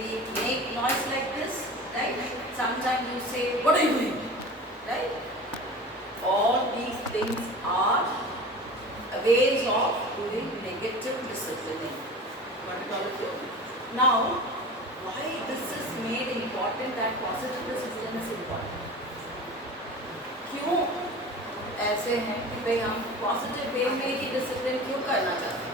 we make noise like this, right? Sometimes you say, what are you doing? Right? All these things are ways of doing negative disciplining. Got it all of you? Now, why this is made important that positive discipline is important? क्यों ऐसे हैं कि भाई हम positive way में ही discipline क्यों करना चाहते हैं?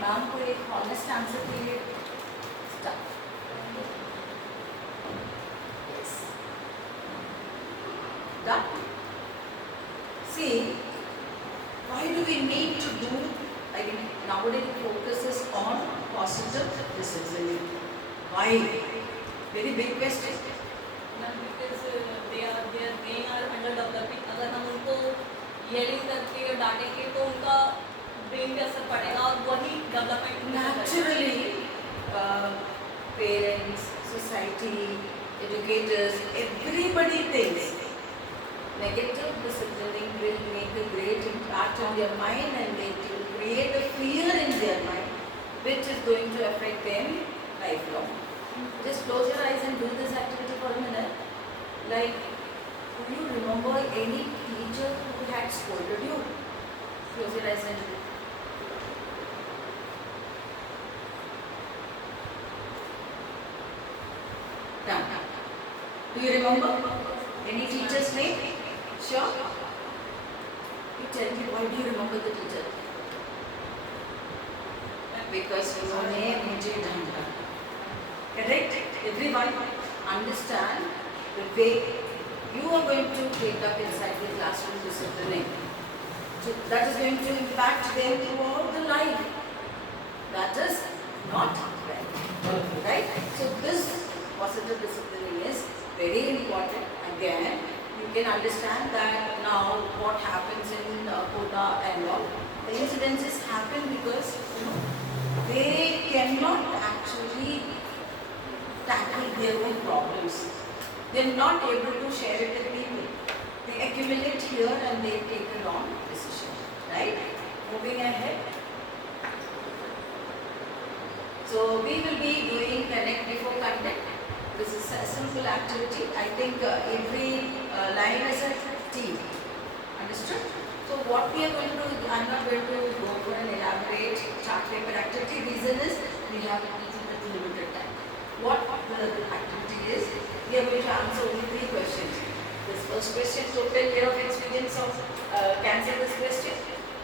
मैम को एक ऑनेस्ट आंसर के लिए see, why do we need to do, I mean, nowadays the focus is on positive discipline. Why? Very big question. Because their brain are underdeveloping. अगर हम उनको yelling करके या डांटेंगे तो उनका ब्रेन पे असर पड़ेगा और वही development Naturally, parents, society, educators, everybody thinks negative disciplining will make a great impact on their mind and it will create a fear in their mind which is going to affect them lifelong. Just close your eyes and do this activity for a minute. Like, do you remember any teacher who had scolded you? Close your eyes and do it. Done. Do you remember any teacher's name? Sure? You tell me, why do you remember the teacher? Because उन्होंने मुझे डांटा. Correct? Everyone understand the way you are going to take up inside the classroom disciplining. So that is going to impact them throughout the life. That is not well. Right? So this positive disciplining is very important. Again, you can understand that now what happens in Kota and all. The incidences happen because they cannot actually tackle their own problems. They are not able to share it with people. They accumulate here and they take a wrong decision. Right? Moving ahead. So we will be doing connect before contact. This is a simple activity. I think every line is a team. Understood? So what we are going to do, I am not going to go for an elaborate chart paper activity. Reason is we have limited time. What the activity is, we are going to answer only 3 questions. This first question, total year of experience of cancel this question.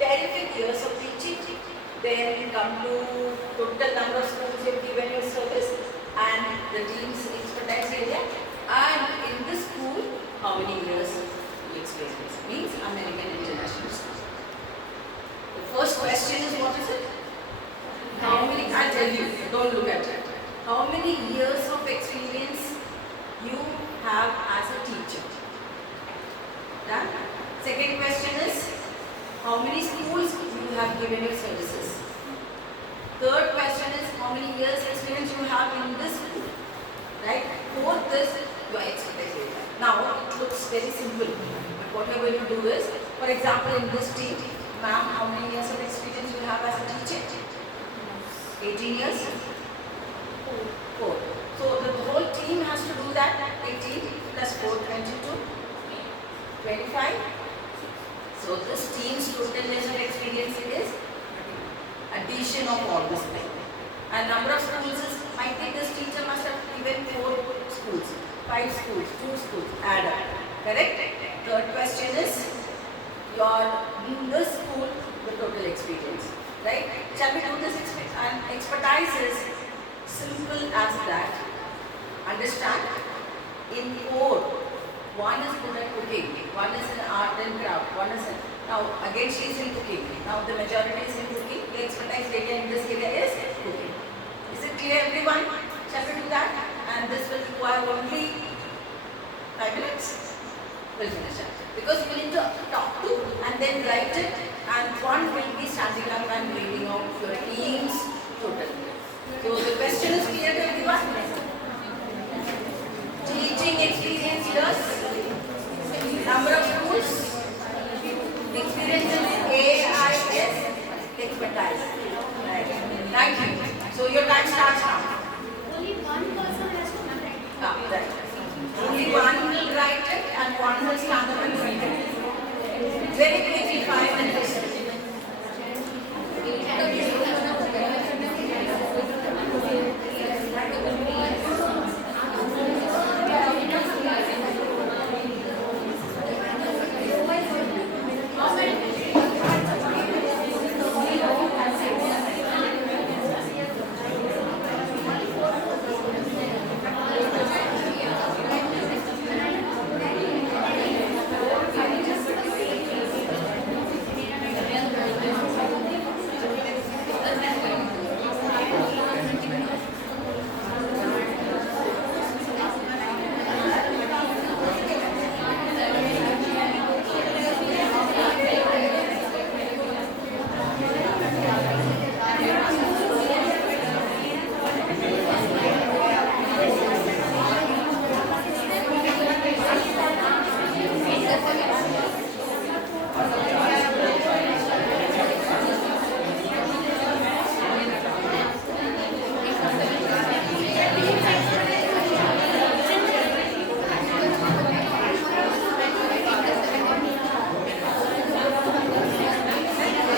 Terrific years of teaching. Then come to total number of schools you have given your service and the team's expertise area. And in this school, how many years you experience? Means American International School. The first question is, what is it? How many, I'll tell you, don't look at it. How many years of experience you have as a teacher? Done? Second question is, how many schools you have given your services? Third question is, how many years experience you have in this school? Right? Fourth is your expertise area. Now, it looks very simple. But what we are going to do is, for example, in this team, ma'am, how many years of experience you have as a teacher? 18 years? 4. So, the whole team has to do that. 18 plus 4, 22. 25. So, this team's total years of experience is addition of all this thing. And number of schools is, I think this teacher must have given 4 schools, 5 schools, 2 schools, add up. Correct? Third question is, your in this school, the total experience. Right? Shall we do this and expertise is simple as that. Understand? In 4, one is good at cooking, one is in art and craft, one is in, now again she is in cooking. Now the majority is in cooking. The expertise area in this area is cooking. Is it clear, everyone? Shall we do that? And this will require only 5 minutes. We'll finish it. Because you need to talk to and then write it, and one will be standing up and reading out your team's total. So the question is clear to everyone? Teaching experience, yes? Number of schools. Experience in AIS. Expertise. Right. Thank you. So your time starts now. Only one person has to write. Right. Only one will write it and one will stand up and read it. Very quickly, 5 minutes.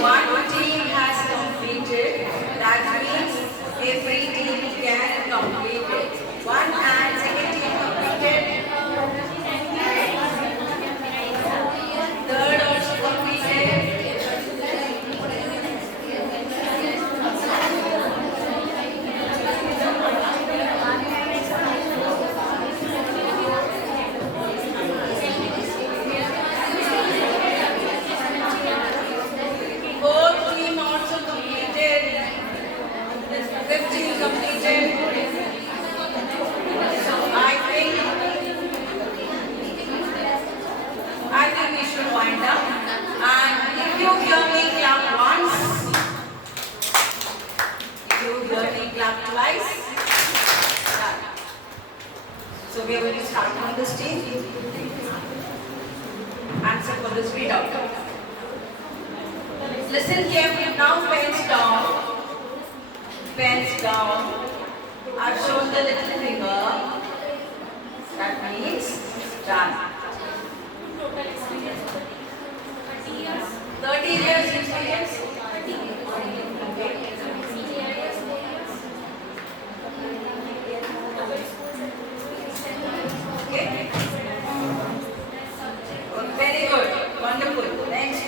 One team has completed, that means every team can complete it. One and second team completed. Third also completed. Fourth team also completed. Fifth team completed. So I think we should wind up. And if you hear me clap once, if you hear me clap twice, done. So we are going to start on this team. Answer for this readout. Listen carefully now, pens down. Pens down. I've shown the little finger. That means done. 30 years experience. Okay. Very good. Wonderful. Next.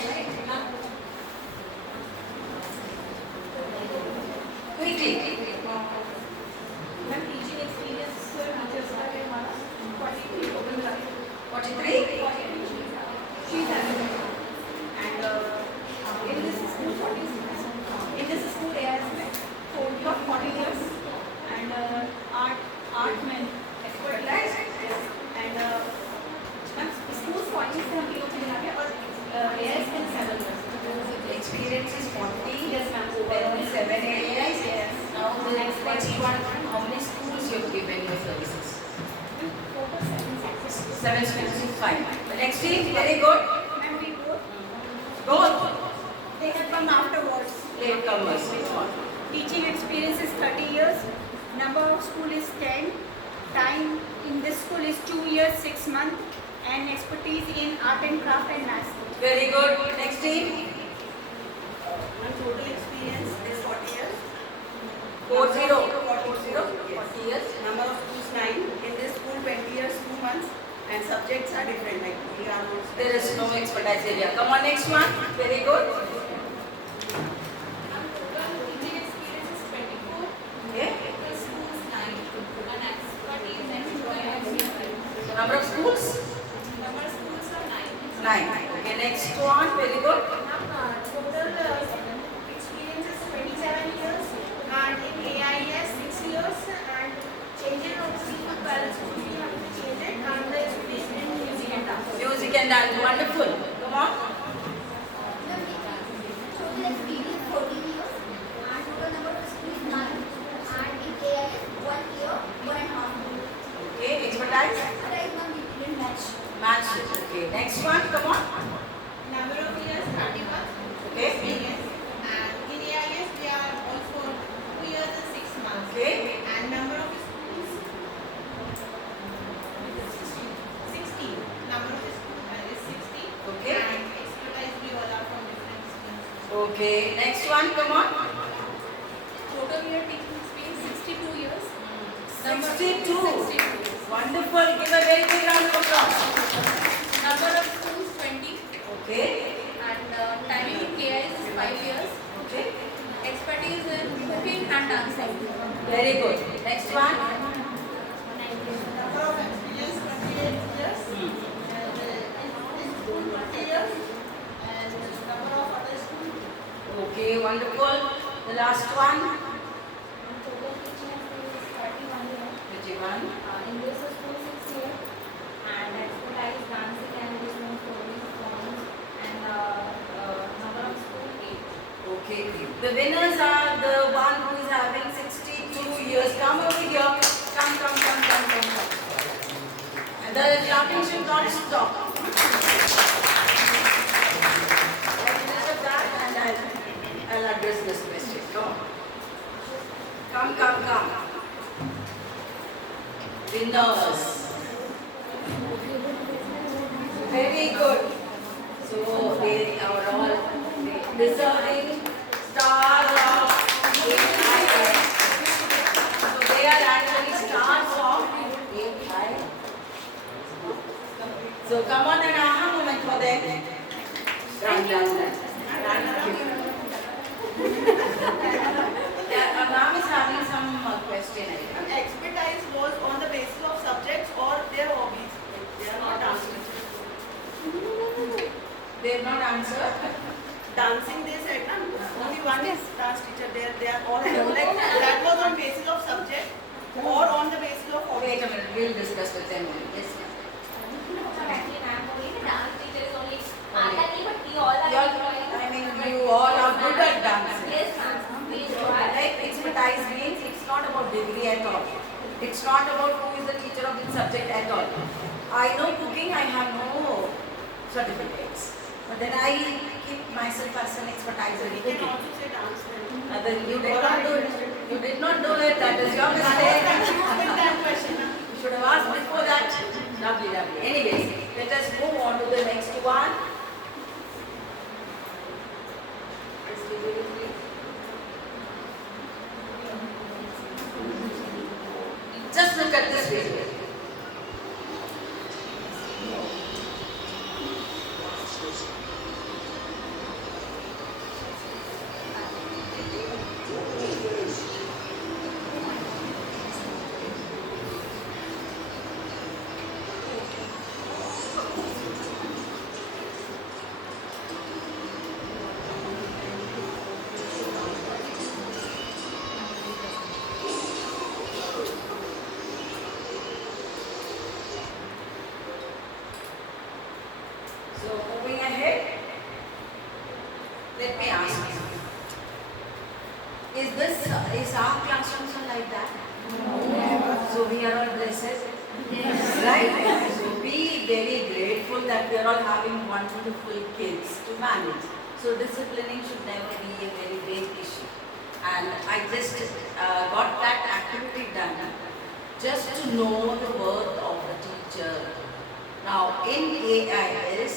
Quickly. Ma'am teaching experience teachers का है हमारा 43 open कर 43. and in this school 40 for 40 years and art में expertise and ma'am school 40 से हम लोग चले गए और AIS में 7 years Experience is 40. yes ma'am There are 7 areas. yes Now the next one, how many schools you have given your services? 7 schools is fine. The next team, very good. Ma'am, we both Both they have come afterwards. latecomers. Which one? Teaching experience is 30 years. Number of school is 10. Time in this school is 2 years, 6 months. And expertise in art and craft and maths. Very good. Next team, My total experience is 40 years. 40. 40. 40 years. Number of schools 9. In this school 20 years, 2 months. And subjects are different. Like we are not. There is no expertise area. Come on, next one. Very good. teaching experience is 24 Okay. schools 9 and expertise and So number of schools? number of schools are 9 9. Okay, next one. Very good. Total experience is 27 years. And in AIS 6 years. And changing of the balance we have to change it. And the experience in music and dance. Music and dance. Wonderful. Come on. 61, come on. Total year teaching experience 62 years. 62. 62. Wonderful. Give a very big round of applause. Number of schools 20. Okay. And timing in KIS is 5 years. Okay. Expertise in cooking and dancing. Very good. Next one. Number of experience 28 years and in school 20 years and number of other schools. Okay, wonderful. The last one. Total teaching experience is 31 years. Which one? English school 6 years. And expertise dancing and listening stories, songs, and number of school 8. Okay. The winners are the one who is having 62 years. Come over here. Come. And the clapping should not stop. I'll finish up that and I'll address this question. Come. Winners. Very good. So they are all deserving stars of AIS. So they are actually stars of AIS. So come on, an aha moment for them. Done. Ma'am is having some question. And expertise was on the basis of subjects or their hobbies. They are not dancing. They have not answered. Dancing, they said, na? Only one is dance teacher. They are all like that was on basis of subject or on the basis of hobby. Wait a minute, we'll discuss with them. Yes, ma'am. Actually, ma'am, only the dance teacher is only Atani, but we all are You all, enjoying. I mean, you all are good at dancing. Yes, ma'am. We enjoy. Like expertise means it's not about degree at all. It's not about who is the teacher of this subject at all. I know cooking, I have no certificates. But then I keep myself as an expertise in We can cooking. also say dance then. Then you did not do it. You did not do it. That is your I was mistake. confused with that question. Na? You should have asked before that. Lovely. Anyways, let us move on to the next one. Just give it, please. Just look at this video. So moving ahead, let me ask you, is our classrooms are like that? No. So we are all blessed? Yes. Right? So be very grateful that we are all having wonderful kids to manage. So disciplining should never be a very big issue. And I just got that activity done just to know the worth of the teacher. Now in AIS,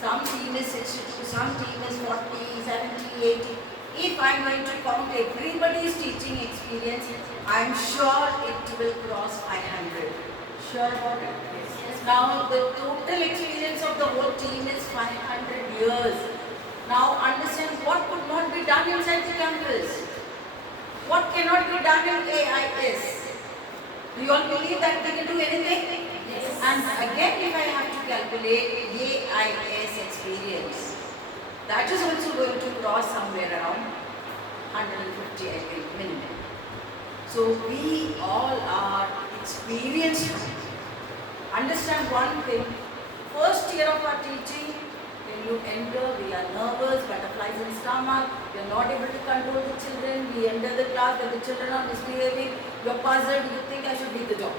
some team is 62, some team is 40, 70, 80. If I am going to count everybody's teaching experience, I am sure it will cross 500. Sure about it? Yes. Now the total experience of the whole team is 500 years. Now understand what could not be done inside the campus. What cannot be done in AIS. Do you all believe that we can do anything? Yes. And again, if I have to calculate AIS experience, that is also going to cross somewhere around 150, I think, minimum. So we all are experienced. Understand one thing, first year of our teaching, when you enter, we are nervous, butterflies in stomach, we are not able to control the children, we enter the class when the children are misbehaving, you are puzzled, you think I should leave the job.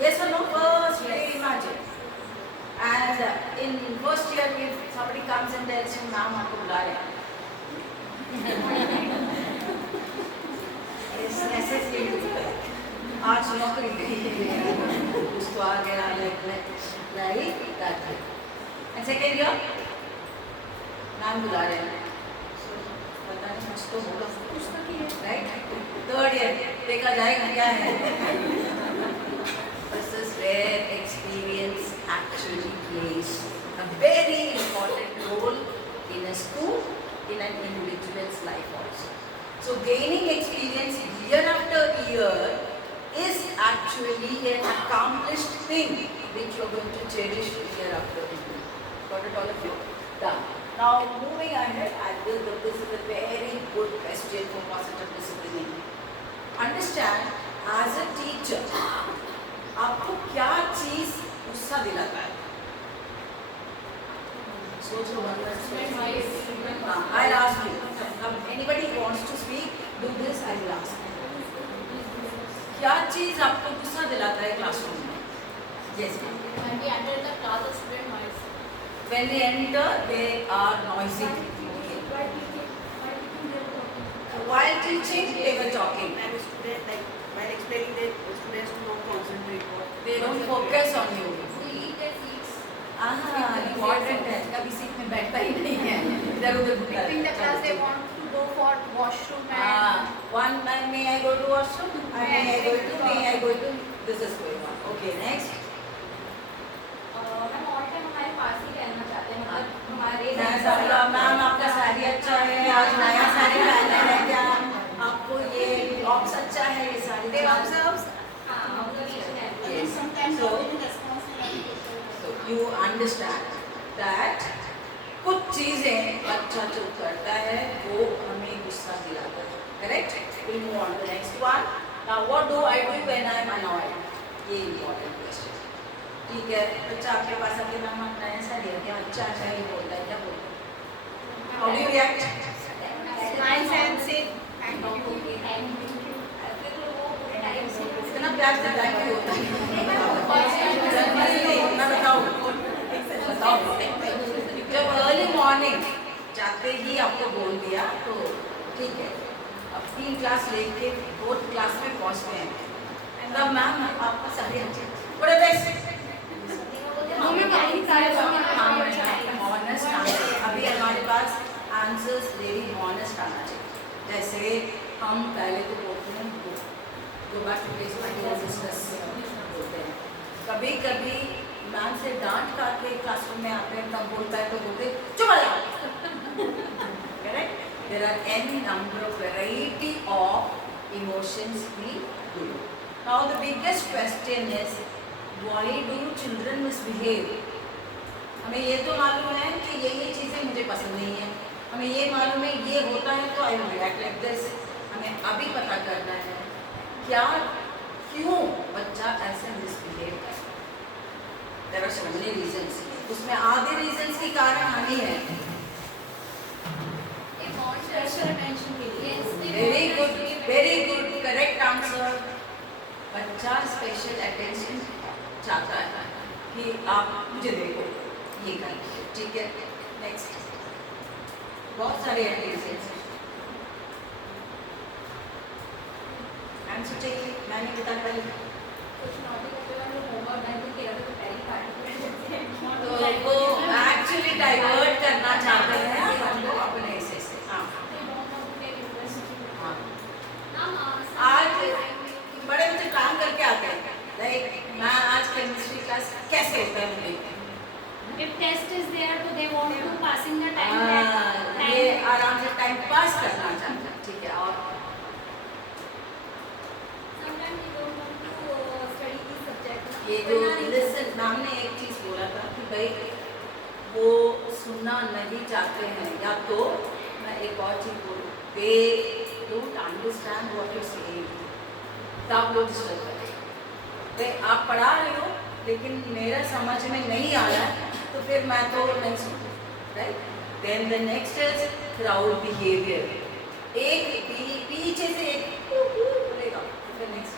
Yes or no? First year, imagine. And in first year, if somebody comes and tells you, ma'am, aapko bula rahe hain. It's necessary. आज नौकरी उसको आ गया like that. And second year, नाम बुला रहे हैं. तो होगा, राइट? थर्ड ईयर देखा जाएगा क्या है. This is where experience actually plays a very important role in a school, in an individual's life also. So gaining experience year after year is actually an accomplished thing which you are going to cherish year after year. Got it, all of you? Done. Now moving ahead, this is a very good question for positive disciplining. Understand, as a teacher, आपको क्या चीज गुस्सा दिलाता है? सोच लो. I'll ask you. Anybody wants to speak, do this. I will ask. क्या चीज आपको गुस्सा दिलाता है क्लासरूम में? Yes, ma'am. When we enter the class, the student noise. When they enter, they are noisy. Okay. While teaching, they were talking. And the student, like, while explaining, the students do not concentrate. They don't focus on you. Important है. कभी seat में बैठता ही नहीं है. इधर-उधर घूमता Between the class, they है. want to go for washroom and One may I go to washroom? May I go to? This is going on. Okay, next. Ma'am all time हमारे पास ही रहना चाहते हैं, मतलब हमारे मैम आपका साड़ी अच्छा है, आज नया साड़ी पहना है क्या? आपको ये बॉक्स अच्छा है, ये sari. They observe. Yes. Sometimes So, not in responsibility. so you understand that कुछ चीजें बच्चा जो करता है वो हमें गुस्सा दिलाता है. Correct? We'll move on to the next one. Now what do I do when I am annoyed? ये important question. ठीक है, बच्चा आपके पास आके मैम आप नया साड़ी है क्या? अच्छा अच्छा ये बोलता है, क्या बोलता है? How do you react? smiles and say thank you. इतना प्यार से थैंक यू होता है. मैं बताऊँ. जब अर्ली मॉर्निंग जाते ही आपको बोल दिया तो ठीक है, अब 3 क्लास लेके 4th क्लास में पहुँचते हैं, तब मैम आपका साड़ी अच्छी बड़े बेस्ट. Honest answer. अभी हमारे पास आंसर्स वेरी ऑनेस्ट आना चाहिए. जैसे हम पहले तो बोलते हैं जो बात प्लेस बोलते हैं. कभी कभी मैम से डांट खा के क्लासरूम में आते हैं, तब बोलता है तो बोलते चुप आ जाओ. Correct? There are any number of variety of emotions we do. Now the biggest question is why do children misbehave? हमें ये तो मालूम है कि ये चीज़ें मुझे पसंद नहीं है, हमें ये मालूम है ये होता है तो I will react like this. हमें अभी पता करना है क्या क्यों बच्चा ऐसे मिसबिहेव करता है. There are so many reasons. उसमें आधे reasons के कारण हम ही हैं. Very good, correct answer. बच्चा special attention चाहता है कि आप मुझे देखो, ये करिए, ठीक है? Next. बहुत सारे reasons. Answer चाहिए, मैंने बता पहले. तो वो एक्चुअली डाइवर्ट करना चाहते हैं हमको अपने से. हाँ. आज बड़े बच्चे काम करके आते हैं, लाइक मैं आज केमिस्ट्री क्लास कैसे होता है मुझे. If test is there, तो they want to passing the time. ये आराम से टाइम पास करना चाहते हैं, ठीक है? और Sometimes we don't want to study this subject. ये जो लिसन मैम ने एक चीज़ बोला था कि भाई वो सुनना नहीं चाहते हैं, या तो मैं एक और चीज़ बोलूँ, they don't understand what you saying. तो आप लोग डिस्टर्ब करें. भाई आप पढ़ा रहे हो लेकिन मेरा समझ में नहीं आ रहा है तो फिर मैं तो नहीं सुनूँ. Right? Then the next is crowd behaviour. एक पीछे से एक बोलेगा, फिर नेक्स्ट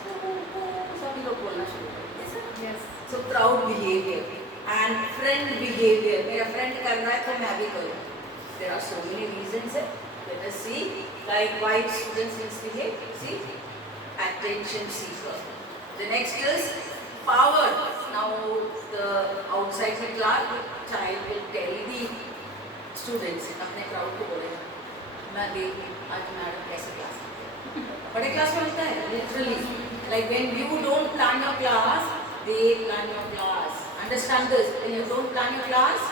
सभी लोग बोलना शुरू करेंगे. So crowd behaviour and friend behaviour. मेरा फ्रेंड कर रहा है तो मैं भी करूँ. There are so many reasons. Let us see like why students misbehave. See attention seeker. The next is power. Now the outside the class, the child will tell the students, अपने crowd को बोलेगा, ना देख आज madam कैसे class करते हैं। बड़े क्लास में होता है literally, like when you don't plan your class, they plan your class. Understand this, when you don't plan your class,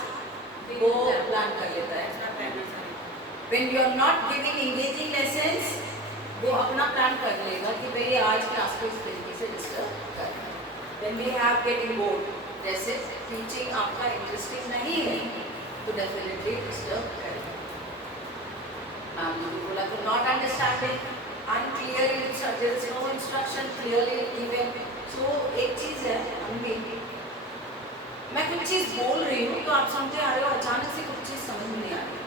वो प्लान कर लेता है। When you are not giving engaging lessons, वो अपना प्लान कर लेगा कि भाई आज क्लास को इस तरीके से डिस्टर्ब करना है। Then we have getting bored, जैसे टीचिंग आपका इंटरेस्टिंग नहीं है तो डेफिनेटली डिस्टर्ब करेगा। मैम ने बोला तो not understanding, unclear, there is no instruction clearly given. So एक चीज़ है, मैं कुछ चीज़ बोल रही हूँ तो आप समझे आ रहे हो, अचानक से कुछ चीज़ समझ में नहीं आ रही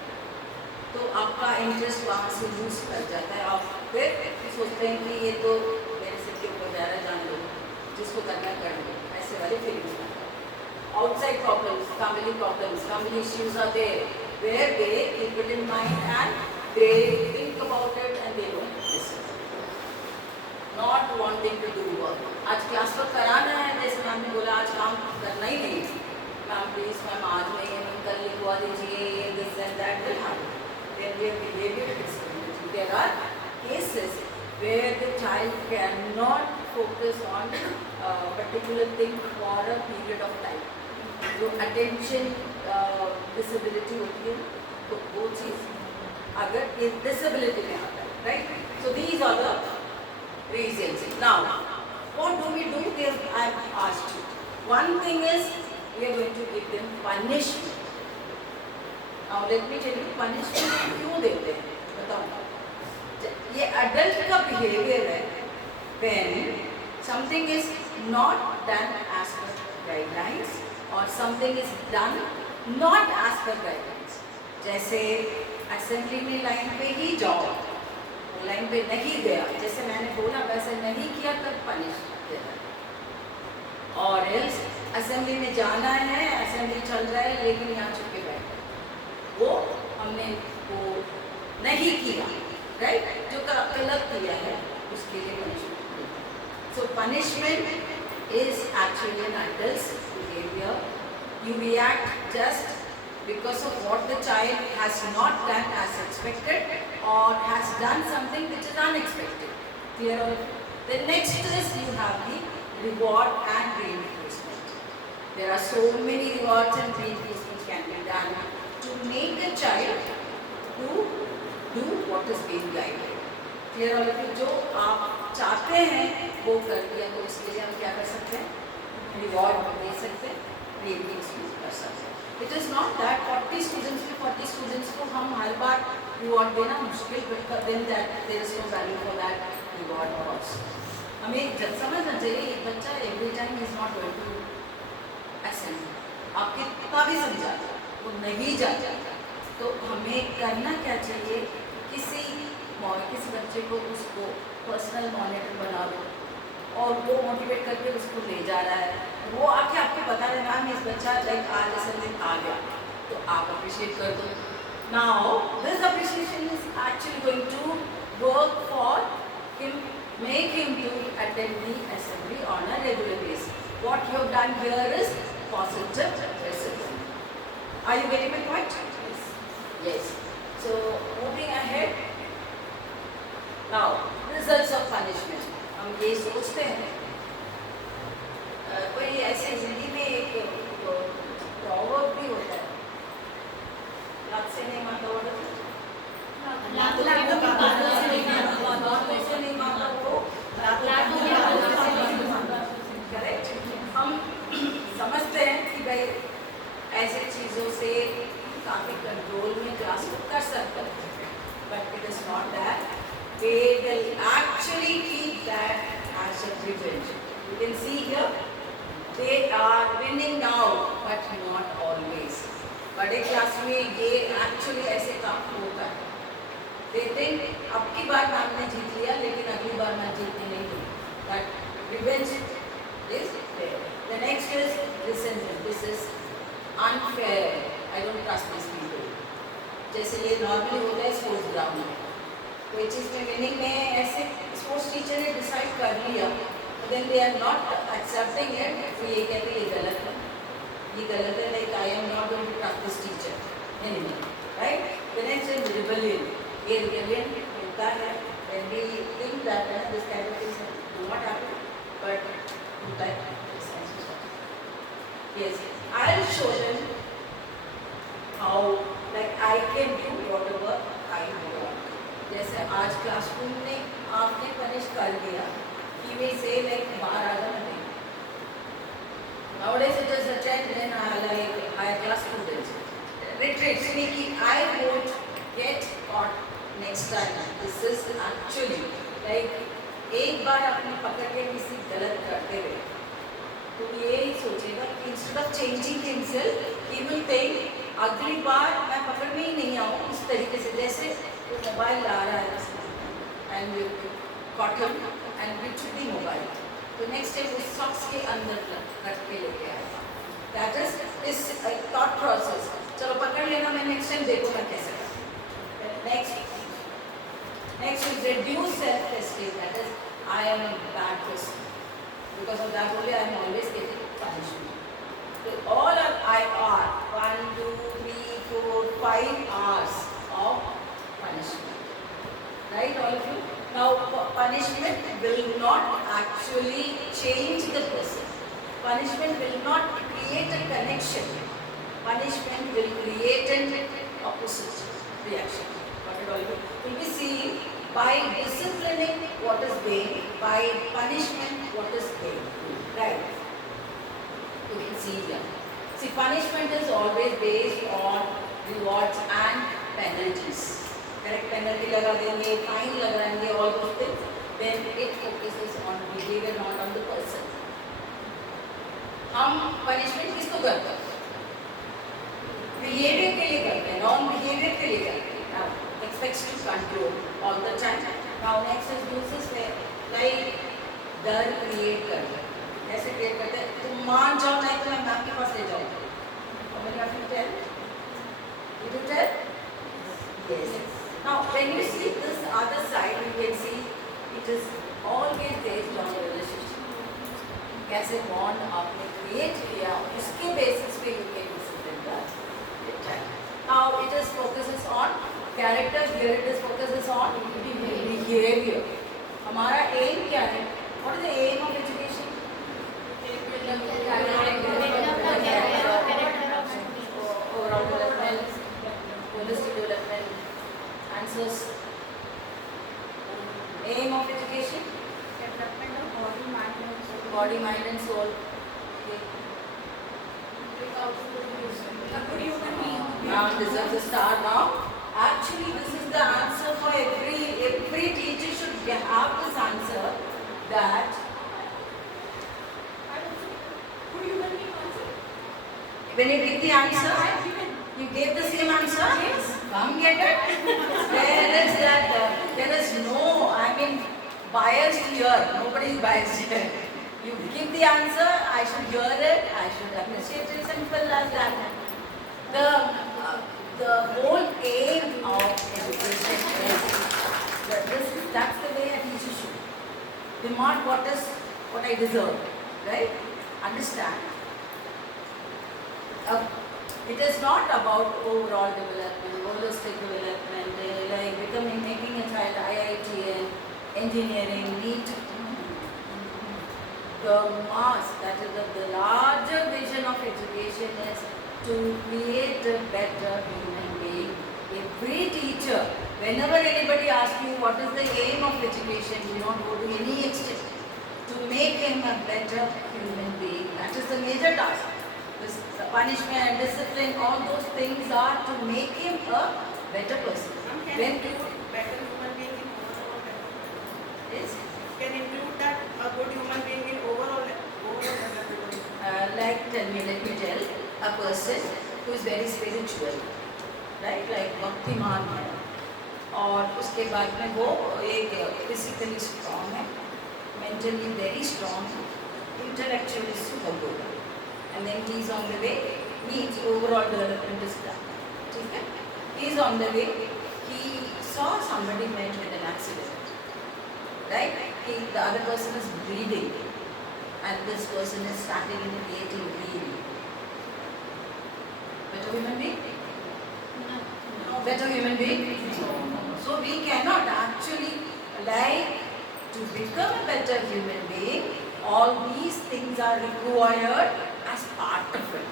तो आपका इंटरेस्ट वहाँ से लूज कर जाता है। आप फिर सोचते हैं कि ये तो मेरे सिर के ऊपर जा रहा है, जान लो जिसको करना है कर लो, ऐसे वाले फीलिंग्स आते हैं। Outside problems, family issues are there, where they keep it in mind and they think about it and they don't listen. Not wanting to do work. आज क्लास वर्क कराना है, जैसे मैम ने बोला आज काम करना ही नहीं, मैम प्लीज मैम आज नहीं है, कल लिखवा दीजिए, this and that will happen. Then their behavior disability. There are cases where the child cannot focus on a particular thing for a period of time. जो attention disability होती है तो वो चीज़ अगर इस disability में आता है, right? So these are the reasons. Now, what do we do if I have asked you? One thing is we are going to give them punishment. Now let me tell you punishment क्यों देते हैं, बताओ। ये adult का behavior है when something is not done as per guidelines or something is done not as per guidelines. जैसे assembly में line पे ही जाओ, लाइन पे नहीं गया, जैसे मैंने बोला वैसे नहीं किया तब पनिश देना। और एल्स असेंबली में जाना है, असेंबली चल रहा है लेकिन यहाँ छुप के बैठे, वो हमने वो नहीं किया, राइट, जो गलत किया है उसके लिए punishment. So punishment is actually an adult's behavior. You react just because of what the child has not done as expected or has done something which is unexpected. Clear all? The next is you have the reward and reinforcement. There are so many rewards and reinforcements can be done to make a child to do what is being guided. Clear all of you? जो आप चाहते हैं वो कर दिया तो इसके लिए हम क्या कर सकते हैं, रिवॉर्ड दे सकते हैं, reinforcement कर सकते हैं। It is not that 40 students को हम हर बार रिवॉर्ड देना मुश्किल, but then that there is no value for that reward also. हमें जब समझना चाहिए एक बच्चा every time is not going to ascend. आप कितना भी समझा वो नहीं जाता, तो हमें करना क्या चाहिए, किसी बच्चे को उसको पर्सनल मॉनिटर बना दो और वो मोटिवेट करके उसको ले जा रहा है, वो आके आपको बता रहे मैम इस बच्चा लाइक आज असेंबली आ गया, तो आप अप्रिशिएट कर दो। Now this appreciation is actually going to work for him, make him to attend the assembly on a regular basis. What you have done here is positive discipline. Are you getting my point? Yes. Yes. So moving ahead. Now results of punishment. हम ये सोचते हैं, कोई ऐसे हिंदी में एक proverb भी होता है, लात से नहीं मारता वो करेक्ट। हम समझते हैं कि भाई ऐसे चीज़ों से काफ़ी कंट्रोल में क्लास को कर सकते हैं, but it is not that, they will actually keep that as a revenge. You can see here they are winning now but not always. बड़े क्लास में ये एक्चुअली ऐसे काम होता है, they think अब की बार मैम ने जीत लिया लेकिन अगली बार मैं जीतने नहीं दूँ, but revenge is there. The next is resentment. This is unfair. I don't trust these people. जैसे ये नॉर्मली होता है स्पोर्ट्स ग्राउंड में, कोई चीज़ में विनिंग में ऐसे स्पोर्ट्स टीचर ने डिसाइड कर लिया, then they are not accepting it, तो ये कहते हैं ये गलत है, ये गलत है, like I am not going to trust this teacher anymore, right. The next is rebellion. ये rebellion होता है when we think that this kind of things do not happen, but होता है. Yes, I'll show them how like I can do whatever I want. जैसे आज classroom में आपने punish कर दिया, he may say like बाहर आ जाना नहीं. Nowadays it is a trend when like higher class students retreat saying कि I won't get caught next time. This is actually like एक बार आपने पकड़ के किसी गलत करते हुए तो ये सोचेगा कि instead of changing himself, he will think अगली बार मैं पकड़ में ही नहीं आऊँ इस तरीके से. जैसे वो मोबाइल ला रहा है and we caught him and we took the mobile. तो नेक्स्ट टाइम उस सॉक्स के अंदर रख के लेके आएगा. That is thought process. चलो पकड़ लेना, मैं नेक्स्ट टाइम देखो मैं कैसे करता. Next is reduce self esteem. That is, I am a bad person. Because of that only I am always getting punishment. So all of I are 1, 2, 3, 4, 5 hours of punishment. Right, all of you? Now punishment will not actually change the person. Punishment will not create a connection. Punishment will create an opposite reaction. What did all of you? Will be seen by disciplining what is gain, by punishment what is gain. Right? You can see here. See, punishment is always based on rewards and penalties. Correct, penalty लगा देंगे, fine लगाएंगे, all those things. Then it focuses on behavior, not on the person. हम punishment किसको करते हैं? Behavior के लिए करते हैं, non-behavior के लिए करते हैं. Now, expects to control all the time. Now, next is uses like डर create करते हैं. कैसे create करते हैं? तुम मान जाओ नहीं तो मैं मैम के पास ले जाऊँगा. How many of you tell? Did you tell? Yes. Now, when you see this other side, you can see it is always based on relationship. कैसे bond आपने create किया, उसके basis पे you can discipline the child. Now, it is focuses on character. Here it is focuses on behavior. हमारा aim क्या है? What is the aim of education? Overall development, holistic development. Answers. Aim of education? Development of body, mind and soul. Body, mind and soul. Okay. A good human being. Now deserves a star now. Actually, this is the answer for every teacher should have this answer that when you give the answer, you gave the same answer. Yes. Come get it. There is no, I mean, biased here. Nobody is biased here. You give the answer, I should hear it, I should appreciate it. Simple as that. The whole aim of education is that that's the way a teacher should. Demand what I deserve, right? Understand. It is not about overall development, holistic development, like making a child IITN, engineering, NEET. The mass, that is the larger vision of education is to create a better human being. Every teacher, whenever anybody asks you what is the aim of education, do not go to any extent. To make him a better human being. That is the major task. The punishment, discipline, all those things are to make him a better person. Can include better human being in overall development? Yes. Can include that a good human being in overall development? Let me tell, a person who is very spiritual, right? Like भक्तिमान है, और उसके बाद में वो एक physically strong है, mentally very strong है, intellectually super good है. And then he is on the way, needs overall development is done. Okay? He is on the way, he saw somebody met with an accident. Right? The other person is bleeding and this person is standing in the creating bleeding. Better human being? No. Better human being? No. So we cannot actually, like, to become a better human being, all these things are required as part of it.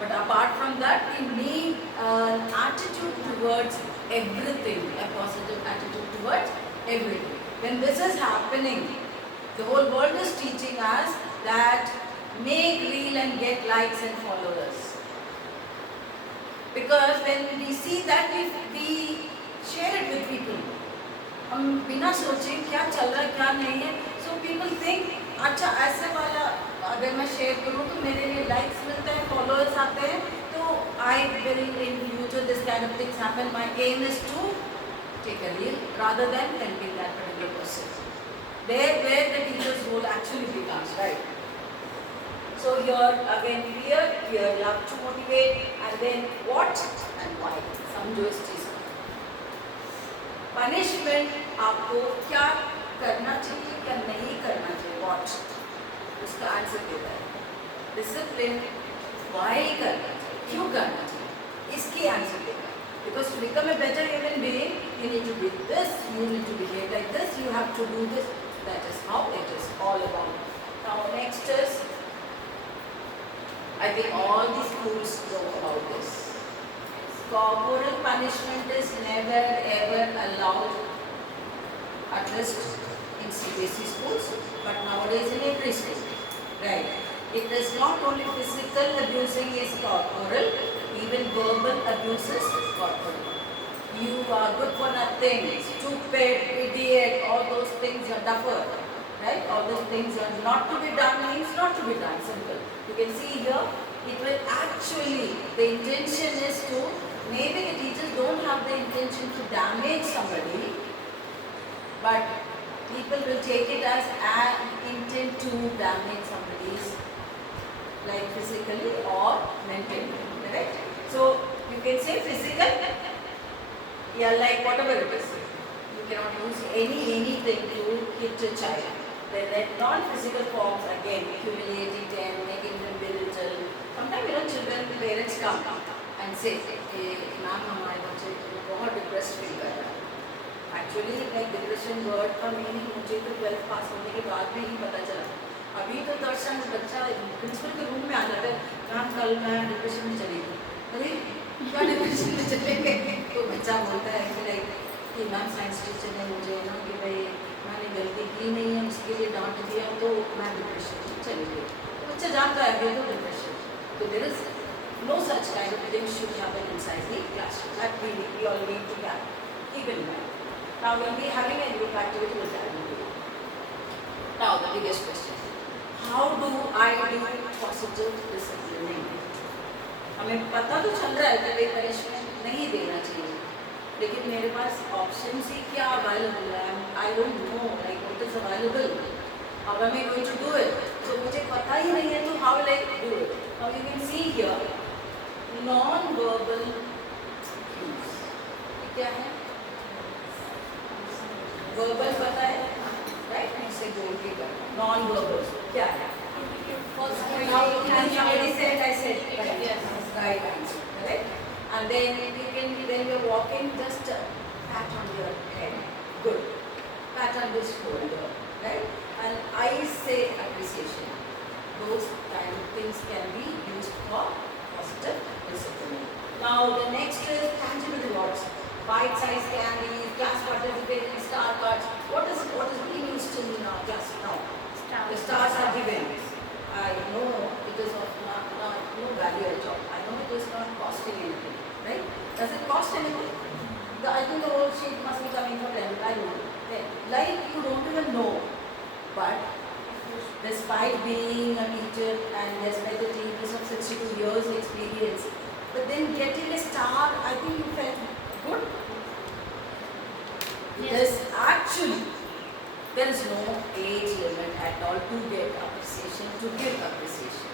But apart from that, we need an attitude towards everything, a positive attitude towards everything. When this is happening, the whole world is teaching us that make reel and get likes and followers. Because when we see that, we share it with people. हम बिना सोचे क्या चल रहा है क्या नहीं है, so people think अच्छा ऐसे वाला अगर मैं शेयर करूँ तो मेरे लिए लाइक्स मिलते हैं, फॉलोअर्स आते हैं, तो I will in future this kind of things happen. My aim is to take a reel rather than helping that particular person. Where the teacher's role actually becomes, right? So here again fear, love to motivate, and then what and why. समझो इस चीज को. Punishment आपको क्या करना चाहिए क्या नहीं करना चाहिए, what उसका आंसर देता है. Discipline why करना चाहिए, क्यों करना चाहिए, इसकी आंसर देता है. Because to become a better human being, you need to be this, you need to behave like this, you have to do this. That is how it is all about. Now next is, I think all the schools know about this. Corporal punishment is never ever allowed, at least in CBSE schools, but nowadays in every school. Right? It is not only physical abusing is corporal, even verbal abuse is corporal. You are good for nothing, stupid, idiot, all those things are duffer. Right? All those things are not to be done means not to be done, simple. You can see here, it will actually, the intention is to, maybe the teachers don't have the intention to damage somebody, but people will take it as an intent to damage somebody's, like physically or mentally, correct? So you can say physical, yeah, like whatever it is. You cannot use anything to hit a child. Then non-physical forms, again, humiliating them, making them belittle. Sometimes children, parents come and say, "Ma'am, हमारे बच्चे बहुत depressed feel कर रहा है." Actually, like depression word का meaning मुझे तो 12th पास होने के बाद भी ही पता चला. अभी तो दर्शन बच्चा प्रिंसिपल के रूम में आ जाता है, "मैम कल मैं डिप्रेशन में चली गई." अरे क्या डिप्रेशन में चलेंगे? तो बच्चा बोलता है कि मैम साइंस टीचर ने मुझे ना कि भाई मैंने गलती की नहीं है, उसके लिए डांट दिया तो मैं डिप्रेशन में चली गई. बच्चा जानता है ये तो डिप्रेशन. तो there is no such kind of thing should happen inside the classroom. That we all need to keep in mind. Now we'll be having a group activity with that. Now the biggest question: how do I do positive disciplining? हमें पता तो चल रहा है कि भाई punishment नहीं देना चाहिए, लेकिन मेरे पास ऑप्शन ही क्या अवेलेबल है? I don't know like what is available, how am I going to do it? तो मुझे पता ही नहीं है, तो how will I do it? Now you can see here non verbal cues. क्या है? वर्बल पता है, राइट? ऐसे बोल के करना. नॉन वर्बल क्या है? Somebody said, I said, right answer, correct? And then you can, when you're walking, just pat on your head. Good. Pat on this shoulder, right? And I say appreciation. Those kind of things can be used for positive discipline. Now the next is tangible rewards. Bite-sized candies, class participation, star cards. What is being used in class now? The stars are given. I know it is of no value at all. I know it is not costing anything, right? Does it cost anything? I think the whole sheet must be coming from them. I don't know. Okay. Like you don't even know, but despite being a teacher and despite the teachers of 62 years experience, but then getting a star, I think you felt good. Yes. Actually, there is no age limit at all to get appreciation, to give appreciation.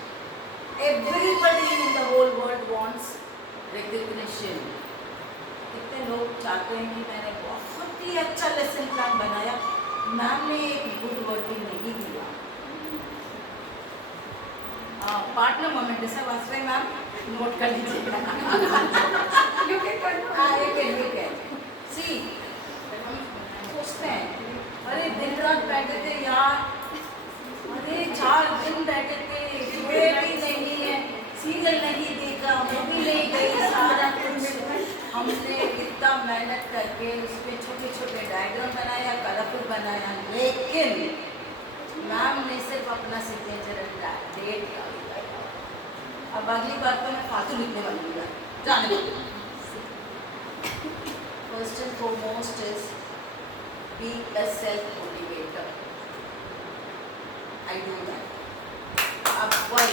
Everybody in the whole world wants recognition. कितने लोग चाहते हैं कि मैंने बहुत ही अच्छा lesson plan बनाया, ma'am ने एक गुड वर्ड भी नहीं दिया. पार्टनर मोमेंट ऐसा वास्ते मैम नोट कर लीजिएगा. You can. सी हम सोचते हैं अरे दिन रात बैठे थे यार, अरे 4 दिन बैठे थे, सोए भी नहीं है, सीरियल नहीं देखा, मूवी नहीं गई, सारा कुछ हमने इतना मेहनत करके उसमें छोटे छोटे डायग्राम बनाया, कलरफुल बनाया, लेकिन मैम ने सिर्फ अपना सिग्नेचर डेट का। अब अगली बार तो मैं फालतू लिखने वाली हूँ, जाने दो। First and foremost is be a self motivator. I do that. Why?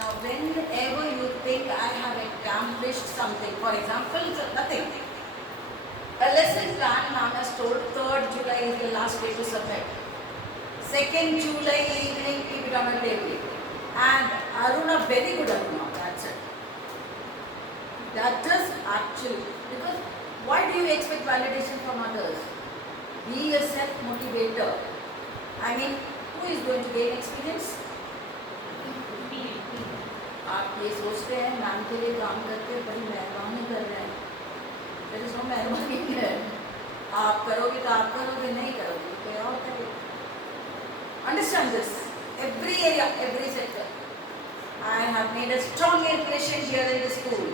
Now whenever you think I have accomplished something, for example, nothing. A lesson plan ma'am has told 3rd July is the last day to submit. 2nd July evening keep it on a table. And Aruna, very good Aruna, that's it. That is actually, because why do you expect validation from others? Be a self-motivator. I mean, who is going to gain experience? आप ये सोचते हैं ma'am के लिए काम करते हैं, बड़ी मेहरबानी कर रहे हैं। There is no मेहरबानी है। आप करोगे तो आप करोगे, नहीं करोगे तो कोई और करेगा। Understand this. Every area, every sector. I have made a strong impression here in the school.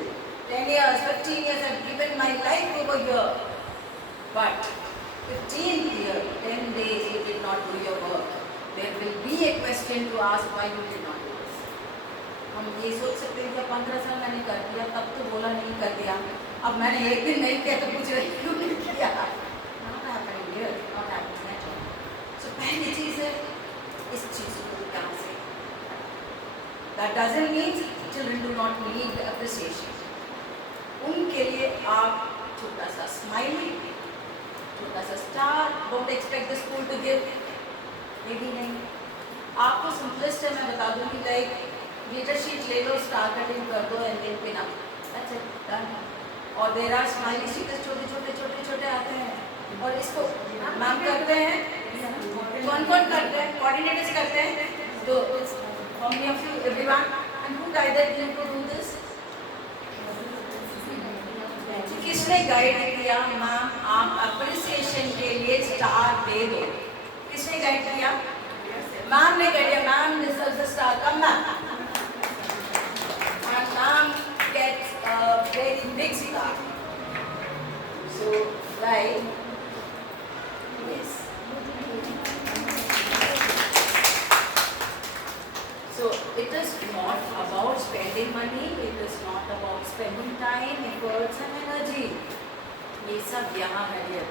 10 years, 15 years, I have given my life over here. But 15th year, 10 days, you did not do your work. There will be a question to ask why you did not do this. हम ये सोच सकते हैं कि 15 साल मैंने कर दिया, तब तो बोला नहीं कर दिया, अब मैंने एक दिन नहीं किया तो पूछ रहे क्यों नहीं किया। Not happening here, not happening at all. So पहली चीज़ है इस चीज़ को ध्यान से। That doesn't mean children do not need appreciation. उनके लिए आप छोटा सा स्माइल, छोटा सा star, don't expect the school to give, ये भी नहीं। आपको सिंपलेस्ट है, मैं बता दूँगी, लाइक ग्लिटर शीट ले लो, स्टार कटिंग कर दो and then pin up, that's it, done. और देयर आर स्माइली स्टिकर्स, छोटे छोटे छोटे छोटे आते हैं, और इसको मैम करते हैं, कौन कौन करते हैं, कोऑर्डिनेटर्स करते हैं, तो how many of you, everyone, and who guided you to do this? किसने गाइड किया मैम आप अप्रिसिएशन के लिए स्टार दे दो? किसने गाइड किया? मैम ने गाइड किया, ma'am deserves the star, come ma'am, and ma'am gets a very big star. So right, yes. So it is not about spending money, it is not about spending time, efforts and energy. ये सब यहाँ है here.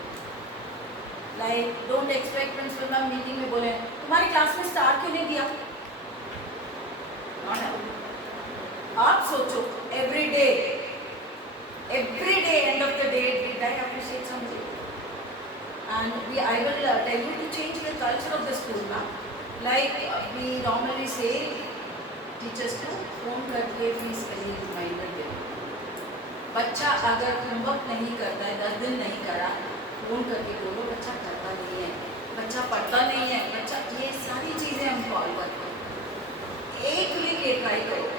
Like don't expect principal ma'am meeting में बोले तुम्हारी class में star क्यों नहीं दिया? Not happening. आप सोचो every day end of the day did I appreciate something? And I will tell you to change the culture of the school now. Like we normally say, teachers को phone करके fees के लिए reminder दे। बच्चा अगर homework नहीं करता है, 10 दिन नहीं करा, फोन करके बोलो बच्चा करता नहीं है, बच्चा पढ़ता नहीं है, बच्चा, ये सारी चीज़ें हम कॉल करते हैं। एक वीक ये ट्राई करो,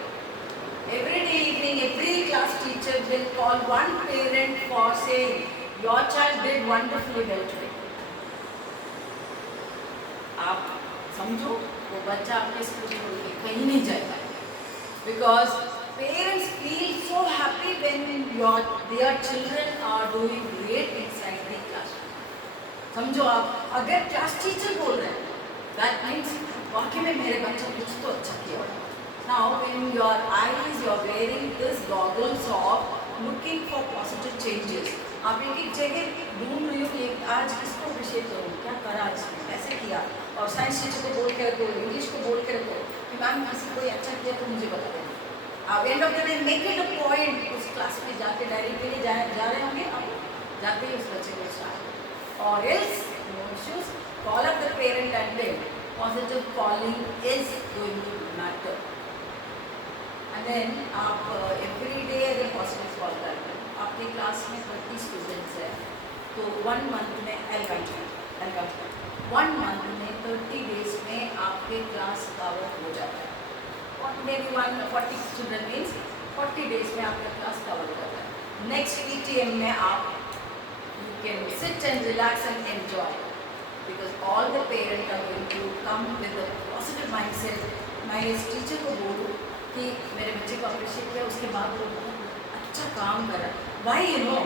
every day evening every class teacher will call one parent for saying your child did wonderfully well today. आप समझो वो बच्चा आपके स्कूल छोड़ के कहीं नहीं जाएगा, because parents feel so happy when their children are doing great inside the classroom. समझो आप अगर क्लास टीचर बोल रहे हैं, that means वाकई में मेरे बच्चे कुछ तो अच्छा किया होगा। Now when your eyes, you are wearing this goggles of looking for positive changes. आप एक एक जगह ढूंढ रही हो कि आज किसको अप्रिशिएट करूँ, क्या करा इसने, कैसे किया, और साइंस टीचर को बोल के रखो, इंग्लिश को बोल के रखो कि मैम किसी कोई अच्छा किया तो मुझे बता देना। आप and of the day make it a point, उस क्लास में जाके डायरी के लिए जा रहे होंगे, आप जाते ही उस बच्चे को स्टार्ट, और else no issues, call up the parent and tell, positive calling is going to matter. And then आप एवरी डे अगर पॉजिटिव कॉल करते हैं, आपके क्लास में 30 स्टूडेंट्स हैं, तो 1 मंथ में 1 मंथ में 30 डेज में आपके क्लास कवर हो जाता है, और may be 140 student means 40 days में आपका क्लास कवर कर रहा है। next PTM में आप you can sit and relax and enjoy, because all the parents are going to come with a positive mindset. मैं इस टीचर को बोलूँ कि मेरे बच्चे को अप्रिशिएट किया, उसके बाद वो बहुत अच्छा काम करा. Why, you know,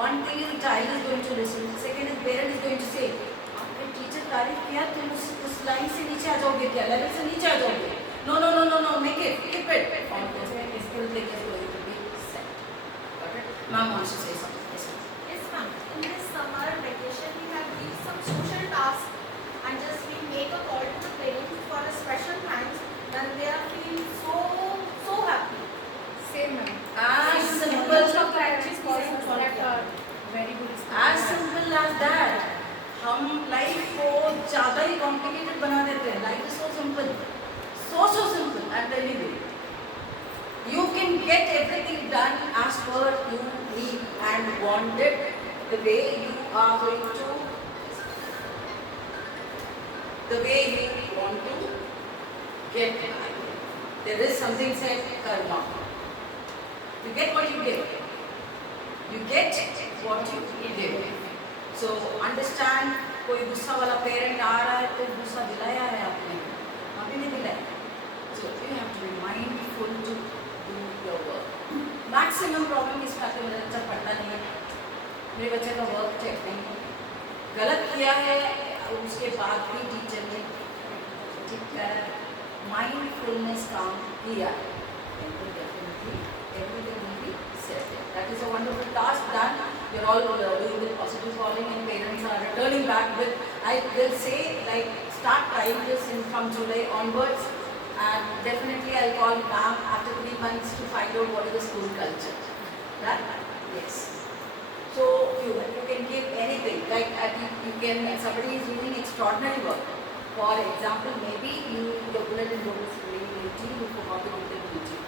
one thing is child is going to listen, second is parent is going to say, आपने टीचर तारीफ किया, तुम उस लाइन से नीचे आ जाओगे क्या, लेवल से नीचे आ जाओगे. No, make it, keep it. All this skill thing is going to be set. Got it? Ma'am wants to say something. Yes, ma'am. Yes, ma'am. In this summer vacation, we have given some social tasks and just we make a call to the parents for a special thanks, and they are feeling so happy. Same, ma'am. As simple as simple as that. हम life को ज़्यादा ही complicated बना देते हैं. Life is so simple, so simple. I'm telling you. You can get everything done as per you need and want it, the way you are going to, the way you want to get it. There is something said karma. You get what you give. You get what you give. So understand, कोई गुस्सा वाला parent आ रहा है तो गुस्सा दिलाया है आपने, अभी नहीं दिलाया. So you have to be mindful to do your work. Maximum problem is कि मेरा बच्चा पढ़ता नहीं है, मेरे बच्चे का वर्क चेक नहीं है, गलत किया है, उसके बाद भी टीचर ने ठीक है माइंडफुलनेस काम किया, then definitely everything will be set. That is a wonderful task done. You're all doing with positive calling, and parents are returning back with, I will say, like, start trying this from July onwards, and definitely I'll call ma'am after 3 months to find out what is the school culture. Right? Yes. So you can give anything, like you can, somebody is doing extraordinary work. For example, maybe your bulletin board is very empty, you forgot to put it in.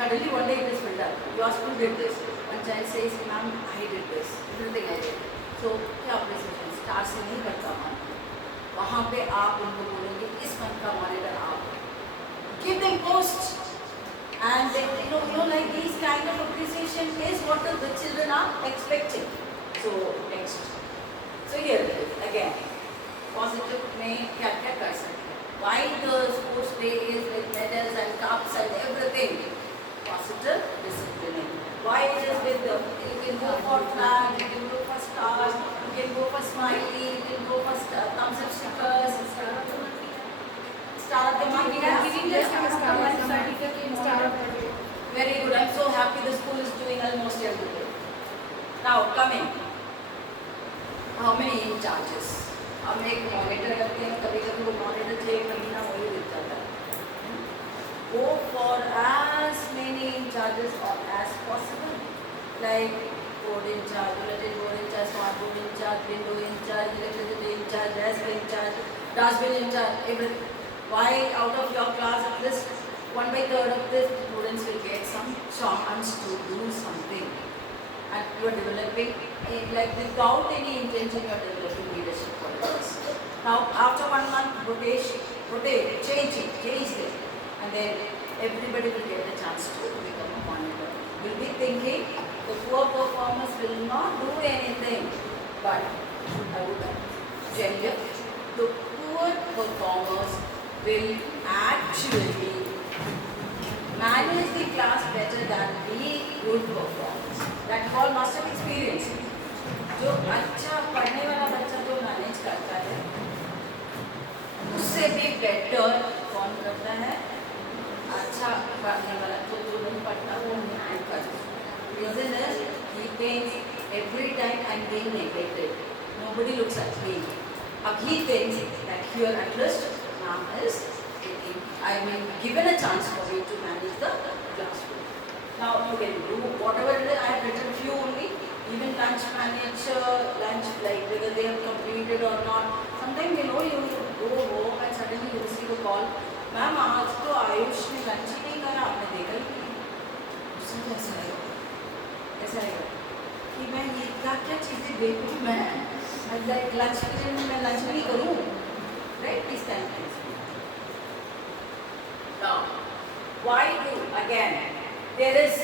Suddenly one day it is filled up. Your school did this. One child says, ma'am, I did this. Everything I did. So क्या appreciation star से नहीं करता हूँ. वहाँ पे आप उनको बोलेंगे इस मंथ का मॉनिटर आप. Give them posts, and they, you know, like these kind of appreciation is what the children are expecting. So next. So here again, positive में क्या क्या कर सकते हैं. Why the sports day is with medals and cups and everything. Positive discipline. Why it is with the, you can go for flag, you can go for stars, you can go for smiley, you can go for thumbs up stickers, star of the month. Very good. I'm so happy the school is doing almost everything. Now coming, how many in charges? हम एक monitor करते हैं, कभी कभी वो monitor 6 महीना वही दिख जाता है. Go for as many in charges or as possible, like board in charge, bulletin board in charge, smart board in charge, window in charge, electricity in charge, desk in charge, dustbin in charge, everything. Why out of your class at least 1/3 of the students will get some chance to do something, and you are developing like without any intention you are developing leadership qualities. Now after 1 month rotate, change it. And then everybody will get a chance to become a monitor. We'll be thinking the poor performers will not do anything, but I would tell you, the poor performers will actually manage the class better than the good performers. That all must have experience. जो अच्छा पढ़ने वाला बच्चा जो manage करता है, उससे भी बेटर कौन करता है, अच्छा पढ़ने वाला जो नहीं पढ़ता वो नहीं करता. Reason is he thinks every time I'm being neglected. Nobody looks at me. अब he thinks that here at least ma'am is taking, I mean given a chance for me to manage the classroom. Now you can do whatever it is. I have written few only. Even lunch manager, lunch like whether they have completed or not. Sometimes you know you go home and suddenly you receive a call. Ma'am आज तो आयुष ने lunch ही नहीं करा, आपने देखा ही नहीं. उससे कैसा आएगा कि मैं ये क्या क्या चीज़ें देखूँ, मैं लंच के दिन मैं लंच नहीं करूँ, right? This kind of things. Now why do again there is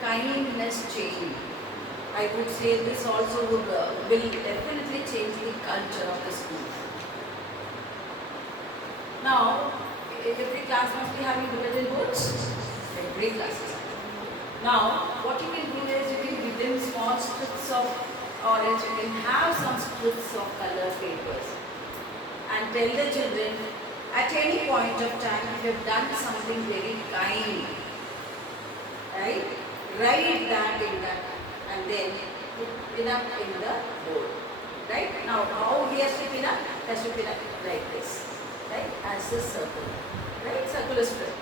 kindness change. I would say this also will definitely change the culture of the school. Now, every class must be having bulletin boards. Every class is having. Now, what you can do is you can give them small strips of, or else you can have some strips of color papers and tell the children at any point of time if you have done something very kind, right? Write that in that and then put pin up in the board. Right? Now how he has to pin up? He has to pin up like this. Right? As a circle. Right? Circular strip.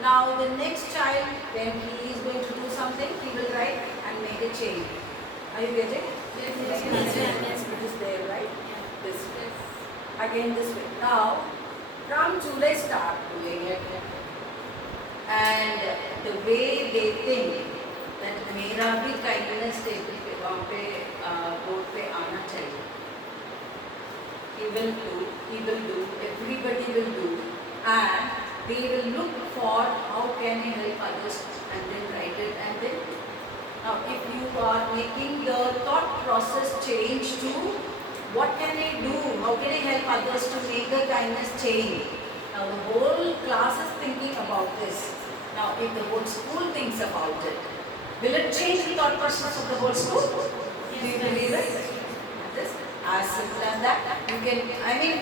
Now the next child, when he is going to do something, he will write and make a chain. Are you getting? Yes. It is there, right? This way. Again this way. Now from July start doing it. And the way they think that मेरा भी kindness table पे वहाँ पे board पे आना चाहिए. He will do, everybody will do, and they will look for how can I help others and then write it and then. Now if you are making the thought process change to what can I do, how can I help others to make the kindness change. Now the whole class is thinking about this. Now if the whole school thinks about it, will it change the thought process of the whole school? Do you believe it? It is as simple as that. You can, I mean,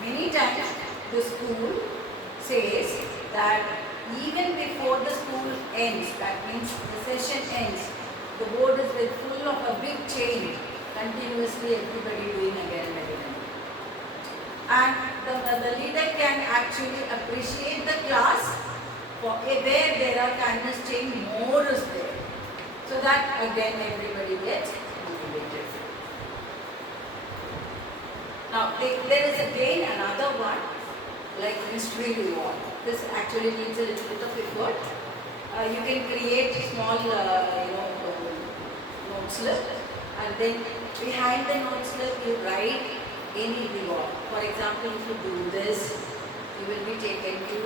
many times the school says that even before the school ends, that means the session ends, the board is with full of a big chain, continuously everybody doing again and again. And the leader can actually appreciate the class for where there are kindness chain, more is there. So that again everybody gets motivated. Now there is again another one like mystery reward. This actually needs a little bit of effort. You can create small note slip and then behind the note slip you write any reward. For example, if you do this, you will be taken to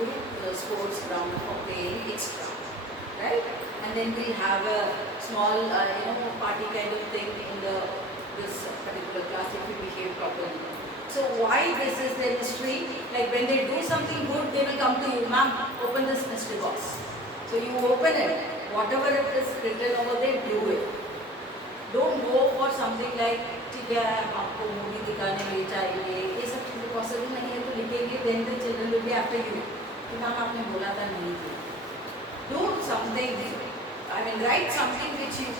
the sports ground for playing extra, right? And then we'll have a small, party kind of thing in this particular class if you behave properly. So why this is the mystery? Like when they do something good, they will come to you, ma'am, open this mystery box. So you open it, whatever it is written over there, do it. Don't go for something like, ठीक है, आपको movie दिखाने ले जाएंगे, ये सब चीज़ें possible नहीं है तो लिखेंगे, then the children will be after you. कि मैम आपने बोला था नहीं थी. Do something, I mean write something which you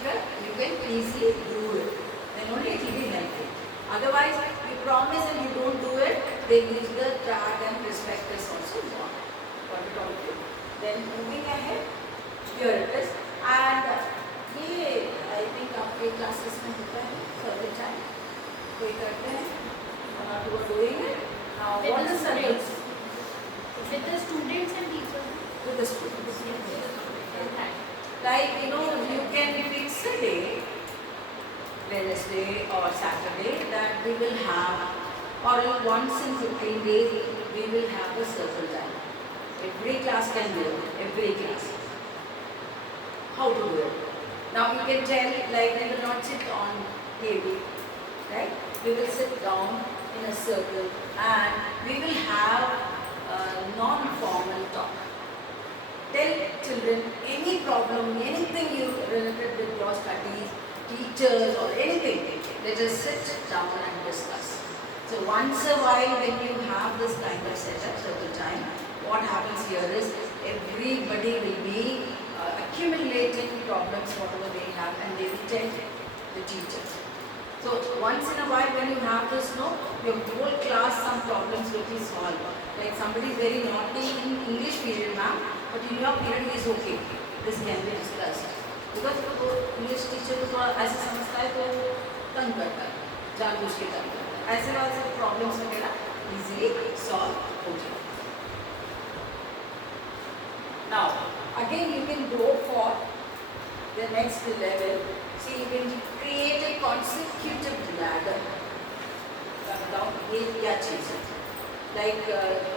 can easily do it. Then only it will be helpful. Otherwise, you promise and you don't do it, they lose the tag and respect is also gone. Got it all clear? Then moving ahead, here it is. And ये I think आपके classes में होता है सर्वे time कोई करते हैं और you are doing it. Now what is service? With the students and teachers. With the students. Like you can fix a day, Wednesday or Saturday, that we will have, or once in 15 days we will have a circle time. Every class can do it. Every class. How to do it? Now you can tell, like we will not sit on table, right? We will sit down in a circle and we will have non-formal talk. Tell children any problem, anything you related with your studies, teachers or anything. Let us sit down and discuss. So once a while when you have this kind of setup, circle time, what happens here is everybody will be accumulating problems whatever they have and they will tell the teacher. So once in a while when you have this, your whole class some problems will be solved. Like somebody is very naughty in English period, ma'am, but in your period he is okay. This can be discussed. Because English teacher को ऐसे समझता है तो तंग करता है, जानबूझ के तंग करता है. ऐसे वाले problems वगैरह easily solve हो जाए. Now, again you can go for the next level. See, you can create a consecutive ladder. ये क्या चीज़ है? Like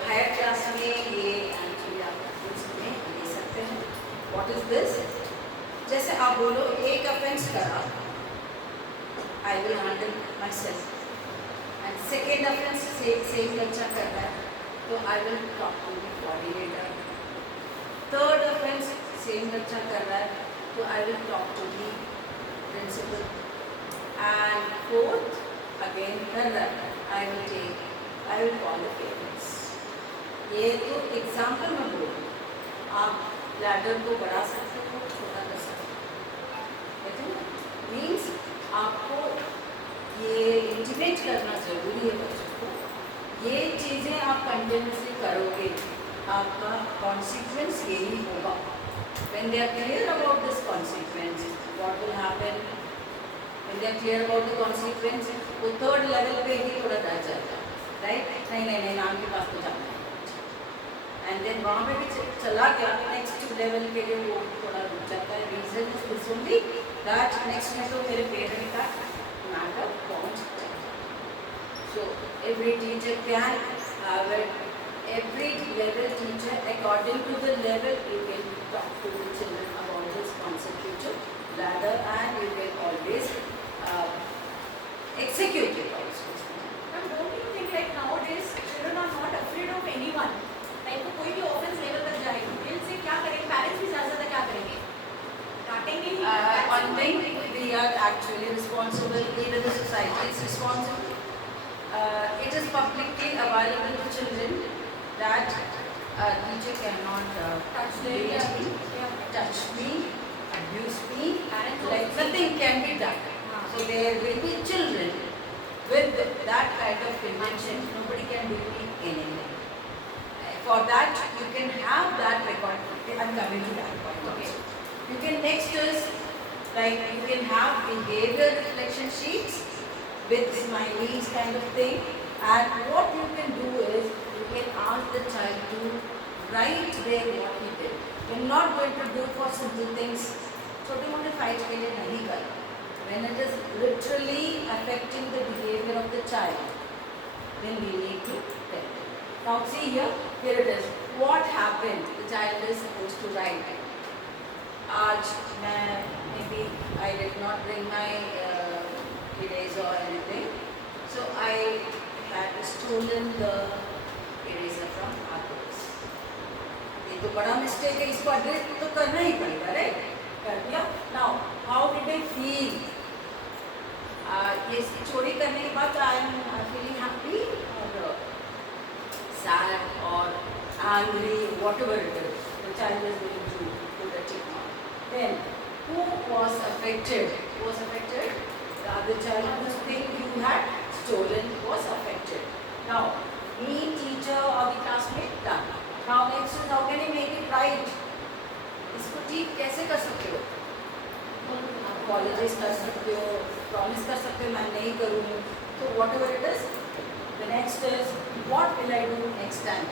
higher class में ये actually आप इसमें ले सकते हैं. What is this? जैसे आप बोलो एक ऑफेंस करा, I will handle myself, and second offence same बच्चा कर रहा है तो I will talk to the coordinator, third offence same बच्चा कर रहा है तो I will talk to the principal, and fourth again कर रहा है I will call the parents. ये तो एग्जाम्पल में बोल, आप लैडर को बढ़ा सकते हो, छोटा कर सकते हो, मीन्स आपको ये इंटीमेट करना ज़रूरी है बच्चों को। ये चीज़ें आप कंटिन्यूसली करोगे, आपका कॉन्सिक्वेंस यही होगा। When they are clear about this consequence, what will happen? When they are clear about the consequence, वो थर्ड लेवल पे ही थोड़ा डर जाता है, राइट? नहीं नाम के पास तो जाना है, एंड देन वहाँ पे भी चला गया, नेक्स्ट लेवल के लिए वो थोड़ा रुक जाता है। Reason is only that next में तो मेरे पेरेंट का मैटर पहुँच जाता है। So every teacher can have every level teacher according to the level you can talk to the children about this consecutive ladder, and you can always execute it also. But don't you think like nowadays children are not afraid of anyone? Like वो कोई भी offense level तक जाएगी, दिल से क्या करेंगे? Parents भी ज़्यादा क्या करेंगे? डांटेंगे ही। One thing, we are actually responsible, even the society is responsible. It is publicly available to children that a teacher cannot touch me, abuse me, and like nothing can be done. So there will be children with that kind of intention. Nobody can do me anything. For that, you can have that record. I'm coming to that point. Okay. You can next is like you can have behavior reflection sheets with smileys kind of thing, and what you can do is you can ask the child to write there what he did. You're not going to do for simple things. छोटे मोटे fight के लिए नहीं कर। When it is literally affecting the behavior of the child, then we need to tell. Now see here it is. What happened? The child is supposed to write. आज मैं maybe I did not bring my eraser or anything, so I had stolen the eraser from others. ये तो बड़ा mistake है, इसको address तो करना ही पड़ेगा, राइट? कर दिया। Now how did I feel? ये चोरी करने के बाद I am feeling happy or sad or angry, whatever it is. The child is going to put a tick mark. Then who was affected? Who was affected? The other child whose thing you had stolen was affected. Now, me, teacher or the classmate, done. Now next is how can you make it right? इसको ठीक कैसे कर सकते हो? Apologize कर सकते हो, promise कर सकते हो मैं नहीं करूँगी. So whatever it is, the next is what will I do next time?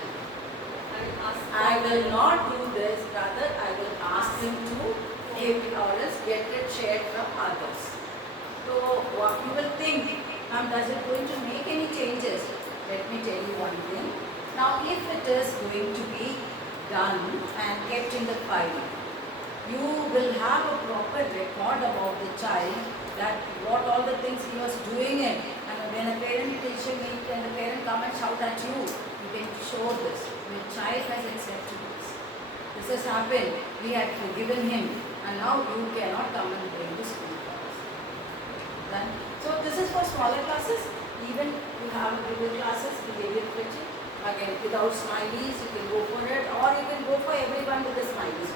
I will not do this. Rather, I will ask him to give or else get it shared from others. So what you will think, does it going to make any changes? Let me tell you one thing. Now if it is going to be done and kept in the file, you will have a proper record about the child, that what all the things he was doing it. And when a parent teacher meet and the parent come and shout at you, you can show this. Your child has accepted this. This has happened. We had forgiven him, and now you cannot come and bring the school for us. Done. So this is for smaller classes. Even you have bigger classes, behavior coaching. Again, without smileys, you can go for it, or you can go for everyone with the smileys.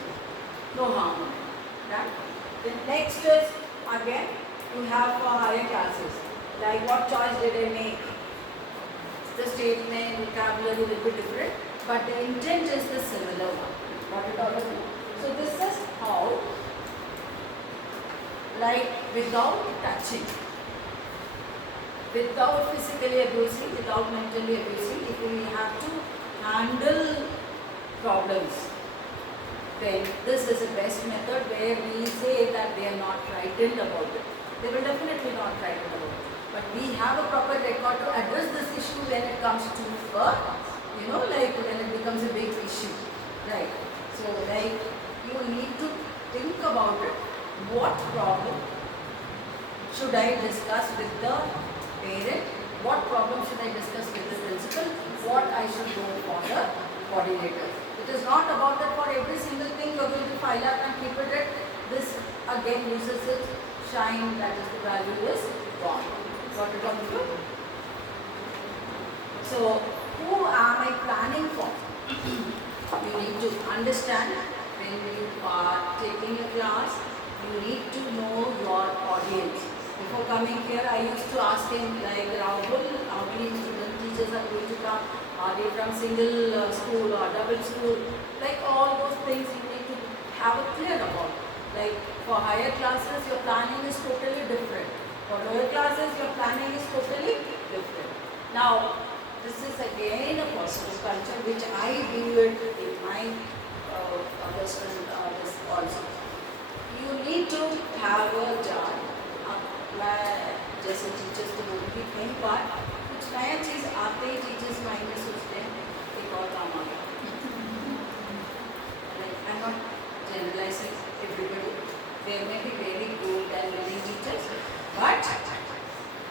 No harm in it. Done. The next is again you have for higher classes. Like what choice did I make? The statement, vocabulary will be different, but the intent is the similar one. Got it all of you? So this is how, like without touching, without physically abusing, without mentally abusing, if we have to handle problems, then this is the best method where we say that they are not frightened about it. They will definitely not frightened about it. But we have a proper record to address this issue when it comes to like when it becomes a big issue. Right. So like you need to think about it what problem should I discuss with the parent, what problem should I discuss with the principal, what I should go for the coordinator. It is not about that for every single thing you are going to file up and keep it at this again loses its shine, that is the value is gone. Got it on you? So who am I planning for? You need to understand when you are taking a class, you need to know your audience. Before coming here, I used to ask him like, Rahul, how many student teachers are going to come? Are they from single school or double school? Like all those things you need to have a clear about. Like for higher classes, your planning is totally different. For lower classes, your planning is totally different. Now, this is again a positive culture which I do it in my Western this also. You need to have a jar. मैं जैसे teachers को बोलूँगी कई बार कुछ नया चीज़ आते ही teachers mind में सोचते हैं एक और काम आ गया. Like I'm not generalizing everybody. There may be very good and many teachers, but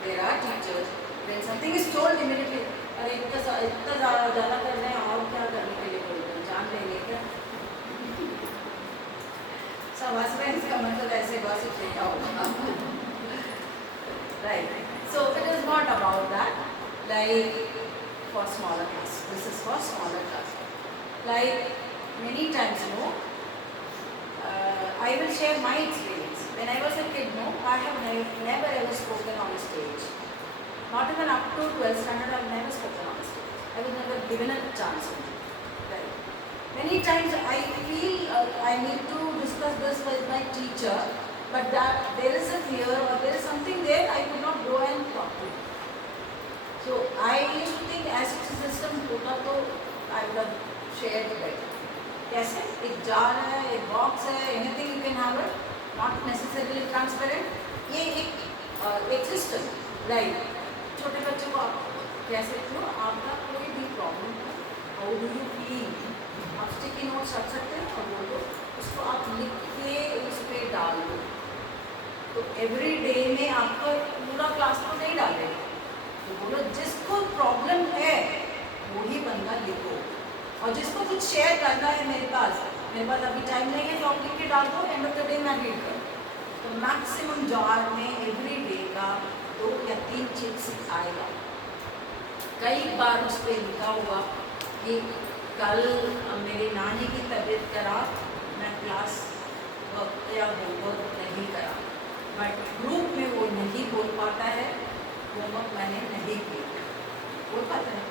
there are teachers when something is told immediately, अरे इतना ज़्यादा कर रहे हैं और क्या करने के लिए बोलते हैं, जान लेंगे क्या? सब हंस रहे हैं, इसका मतलब ऐसे बस सीखा होगा. Right. So it is not about that. Like for smaller class, this is for smaller class. Like many times, I will share my experience. When I was a kid, I have never ever spoken on a stage. Not even up to 12th standard, I have never spoken on a stage. I was never given a chance. Right. Many times I feel I need to discuss this with my teacher, but that there is a fear or there is something there I could not go and talk to. So I used to think as a system होता तो I would have shared better. कैसे? एक jar है, एक box है, anything you can have it, not necessarily transparent. ये एक system, right? छोटे बच्चों को आप कैसे क्यों आपका कोई भी problem है, how do you feel? आप sticky notes रख सकते हैं और बोल दो, उसको आप लिख के उस पे डाल दो. तो एवरी डे में आपका पूरा क्लास को नहीं डालेगा. तो बोलो जिसको प्रॉब्लम है वही बंदा लिखो, और जिसको कुछ शेयर करना है मेरे पास अभी टाइम नहीं है तो आप लिख के डाल दो, एंड ऑफ द डे मैं रीड करूँ. तो मैक्सिमम जार में एवरी डे का 2 या 3 चिप्स आएगा. कई बार उस पर लिखा हुआ कि कल मेरी नानी की तबीयत खराब, मैं क्लास वर्क या होमवर्क नहीं करा, बट ग्रुप में वो नहीं बोल पाता है, होमवर्क मैंने नहीं किया, बोल पाता है.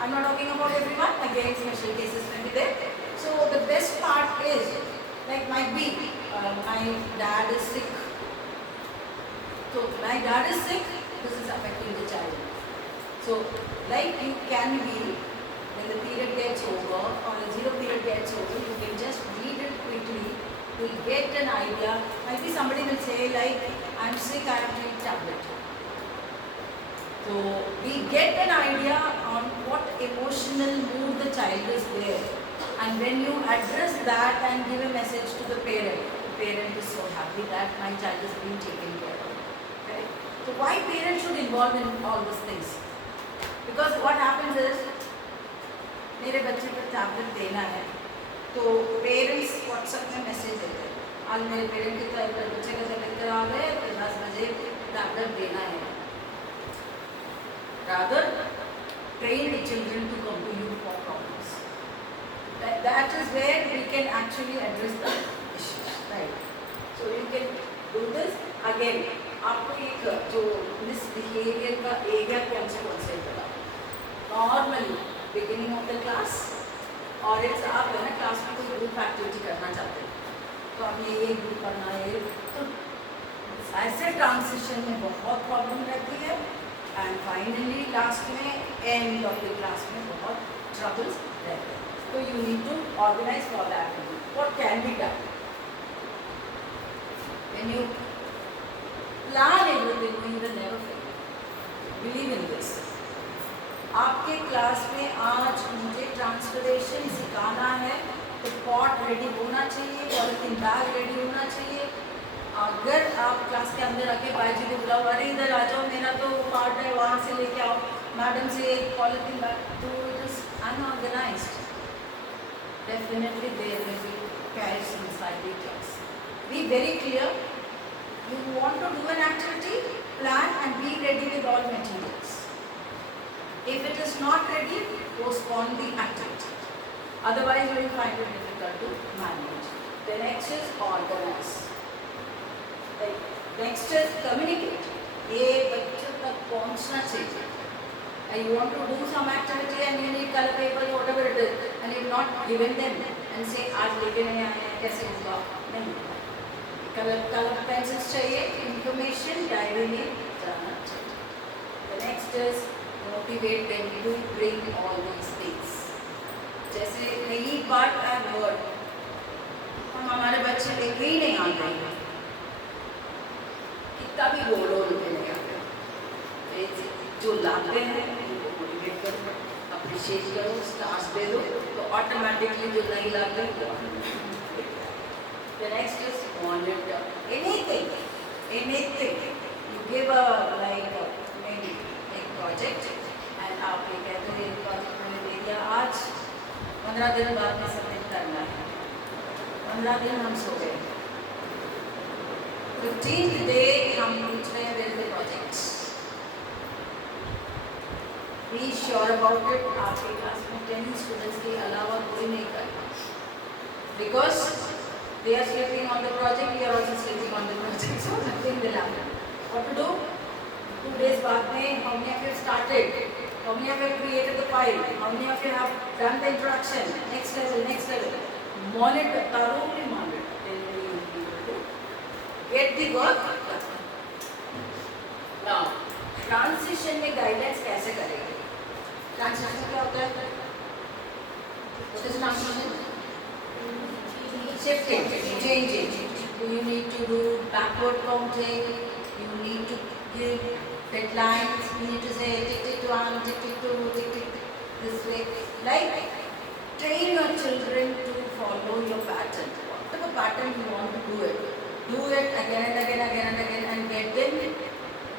I am not talking about everyone, again special cases में भी there. So the best part is like maybe my dad is sick. So my dad is sick, this is affecting the child. So like you can be, when the period gets over or the 0 period gets over, you can just read it quickly, you will get an idea. Maybe somebody will say like, I'm sick, I have to take tablet. So we get an idea on what emotional mood the child is there. And when you address that and give a message to the parent is so happy that my child is being taken care of. So why parents should involve in all these things? Because what happens is, मेरे बच्चे को tablet देना है, तो parents WhatsApp में message देते हैं, आज मेरे पेरेंट की बच्चे का तबीयत खराब है तो 10 बजे टैबलेट देना है. Rather, train the children to come to you for problems. That is where we can actually address the issue, right? So you can do this again. आपको एक जो मिसबिहेवियर का एरिया कौन से पता, normally beginning of the class, और it's आप है ना क्लास में कोई ग्रुप एक्टिविटी करना चाहते हैं तो आप ये ग्रुप करना है, तो ऐसे ट्रांजिशन में बहुत प्रॉब्लम रहती है, एंड फाइनली लास्ट में एंड ऑफ द क्लास में बहुत ट्रबल्स रहते हैं. तो you need to organise for that. What can be done when you plan everything, you will never fail. Believe in this. आपके क्लास में आज मुझे ट्रांसपोर्टेशन सिखाना है तो पॉट रेडी होना चाहिए, पॉलिथीन बैग रेडी होना चाहिए, अगर आप क्लास के अंदर आके बाजी को बुलाओ, अरे इधर आ जाओ, मेरा तो पार्ट है, वहाँ से लेके आओ, मैडम से पॉलिथीन बैग, तो it is unorganised. Definitely there will be chaos inside the class. Be very clear. You want to do an activity, plan and be ready with all materials. If it is not ready, postpone the activity. Otherwise, you will find it difficult to manage. The next is organize. Next is communicate. ये बच्चों तक पहुंचना चाहिए. And you want to do some activity and you need color paper, whatever it is, and you've not given them and say आज लेके नहीं आए हैं, कैसे होगा? नहीं. कलर पेंसिल्स चाहिए, information डायरी में जाना चाहिए. The next is motivate them to bring all these things. जैसे कई बार I heard हम हमारे बच्चे लेके ही नहीं आते हैं, कितना भी बोलो लेके नहीं आते. जो लाते हैं उनको मोटिवेट करो, अप्रिशिएट करो, स्टार्स दे दो, तो ऑटोमेटिकली जो नहीं लाते हैं. The next is monitor. Anything. You give a maybe a project and आप ये कहते हैं प्रोजेक्ट मैंने दे दिया, आज 15 दिन बाद में सबमिट करना है. 15 दिन हम सो गए. 15th day हम पूछ रहे हैं where is the project. Be sure about it. आपके क्लास में 10 स्टूडेंट्स के अलावा कोई नहीं करना. Because they are sleeping on the project, we are also sleeping on the project, so nothing will happen. What to do? 2 days बाद में how many of you have started? How many of you have created the file? How many of you have done the introduction? Next level. Monitor, thoroughly monitor. Then you will be able to get the work done. Now, transition में guidelines कैसे करेंगे? Transition क्या होता है? What is transition? Shifting, changing. You need to do backward counting. You need to give deadlines. You need to say tick tick 1, tick tick 2, tick tick this way. Like train your children to follow your pattern. Whatever pattern you want to do it. Do it again and again and get them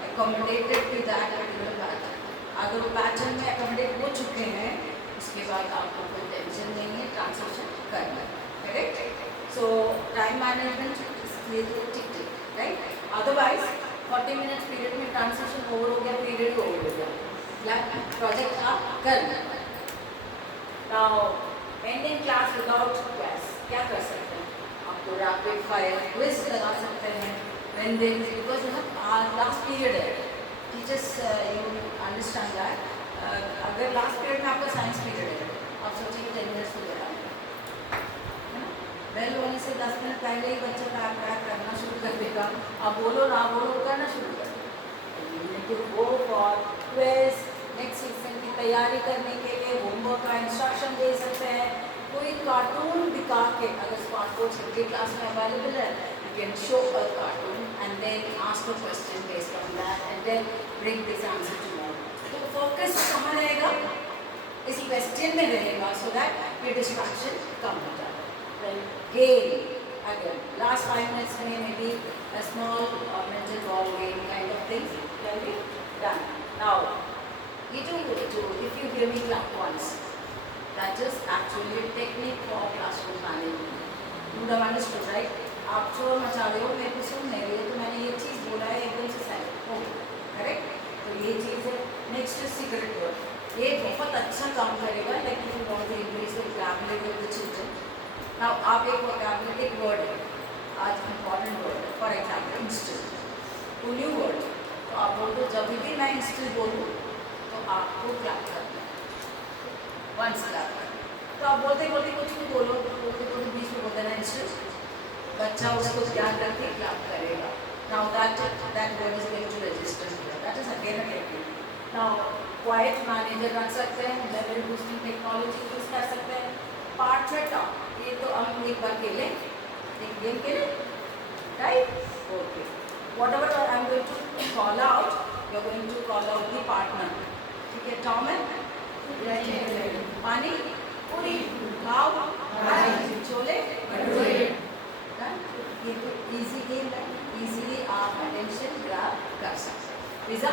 accommodated to that particular pattern. अगर वो pattern में accommodate हो चुके हैं, उसके बाद आपको कोई टेंशन नहीं है ट्रांसलेशन करना. करेक्ट? सो टाइम मैनेजमेंट इसलिए तो ठीक ठीक, राइट? अदरवाइज 40 मिनट्स पीरियड में ट्रांसलेशन ओवर हो गया, पीरियड ओवर हो गया, प्रोजेक्ट आप कर लेना. Now ending class without quiz क्या कर सकते हैं? आपको रैपिड फायर क्विज लगा सकते हैं. When there is, because last period है, टीचर्स यू अंडरस्टैंड दैट. अगर लास्ट पीरियड में आपका साइंस पीरियड है, आप सोचिए 10 मिनट्स हो गया है ना, बेल होने से 10 मिनट पहले ही बच्चा पैक करना शुरू कर देगा. आप बोलो ना बोलो करना शुरू कर देगा. Go for quiz. Next session की तैयारी करने के लिए होमवर्क का इंस्ट्रक्शन दे सकते हैं. कोई कार्टून दिखा के, अगर स्मार्टफोन छठी क्लास में अवेलेबल है, you can show a cartoon and then ask a question based on that and then bring this answer tomorrow. तो फोकस कहाँ रहेगा? इस क्वेश्चन में रहेगा, so that your distraction कम हो जाए. Then game again. Last 5 minutes में maybe a small mental ball game kind of thing can be done. Now, ये जो if you hear me clap once, that is actually a technique for classroom management. You would have understood, right? आप शोर मचा रहे हो, मेरे को सुन नहीं रही हो, तो मैंने ये चीज़ बोला है, एकदम से साइलेंट हो गया. करेक्ट? तो ये चीज़ है. Next is secret word. ये बहुत अच्छा काम करेगा. Like you want to increase the vocabulary of the children. Now आप एक वोकैबुलरी एक वर्ड है, आज इम्पॉर्टेंट वर्ड है, फॉर एग्जाम्पल इंस्टेंट, तो न्यू वर्ड. तो आप बोल दो, जब भी मैं इंस्टेंट बोलूँ तो आपको क्लैप करना है, वंस क्लैप करना. तो आप बोलते कुछ भी बोलो, बोलते बीच में बोलते ना इंस्टेंट, बच्चा उसको ध्यान रख के क्लैप करेगा. Now that word is going to register here. That is again a technique. Now quiet manager रख सकते हैं, level boosting technology यूज कर सकते हैं. पार्टनर टॉक, ये तो हम एक बार खेलें, एक गेम खेलें, right? Okay. Whatever I am going to call out, you are going to call out the partner. ठीक है? Tom and पानी, पूरी, खाओ, छोले, भटूरे. ये तो इजी गेम है. easily our attention grab कर सकते हैं. Pizza?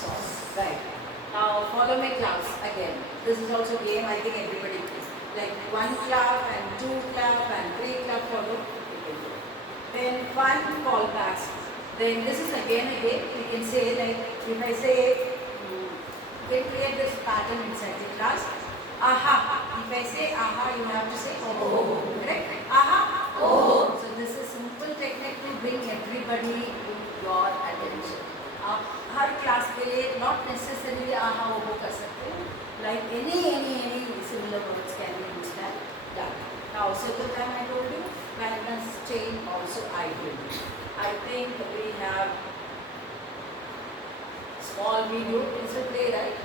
Sauce. Right. Now follow my claps again. This is also game I think everybody plays. Like 1 clap and 2 clap and 3 clap follow. Then 1 callbacks. Then this is again we can say like if I say we create this pattern inside the class. Aha. If I say aha, you have to say oh. Correct? Aha. Oh. So this is simple technique to bring everybody to your attention. आप हर class के लिए not necessarily aha oh कर सकते हैं. Like any similar words can be used as that. Now second time I told you balance chain also I will. I think we have small video. It's a play, right?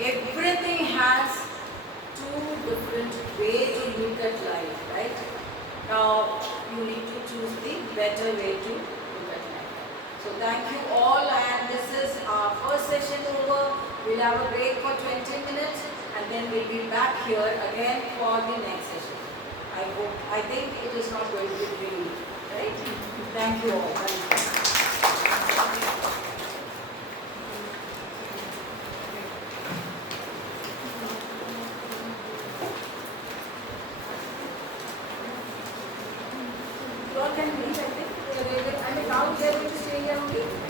Everything has two different ways to look at life, right? Now you need to choose the better way to look at life. So thank you all, and this is our first session over. We'll have a break for 20 minutes and then we'll be back here again for the next session. I think it is not going to be really, right? Thank you all. Thank you. You all can leave, I think. I mean, now we are going to stay here only.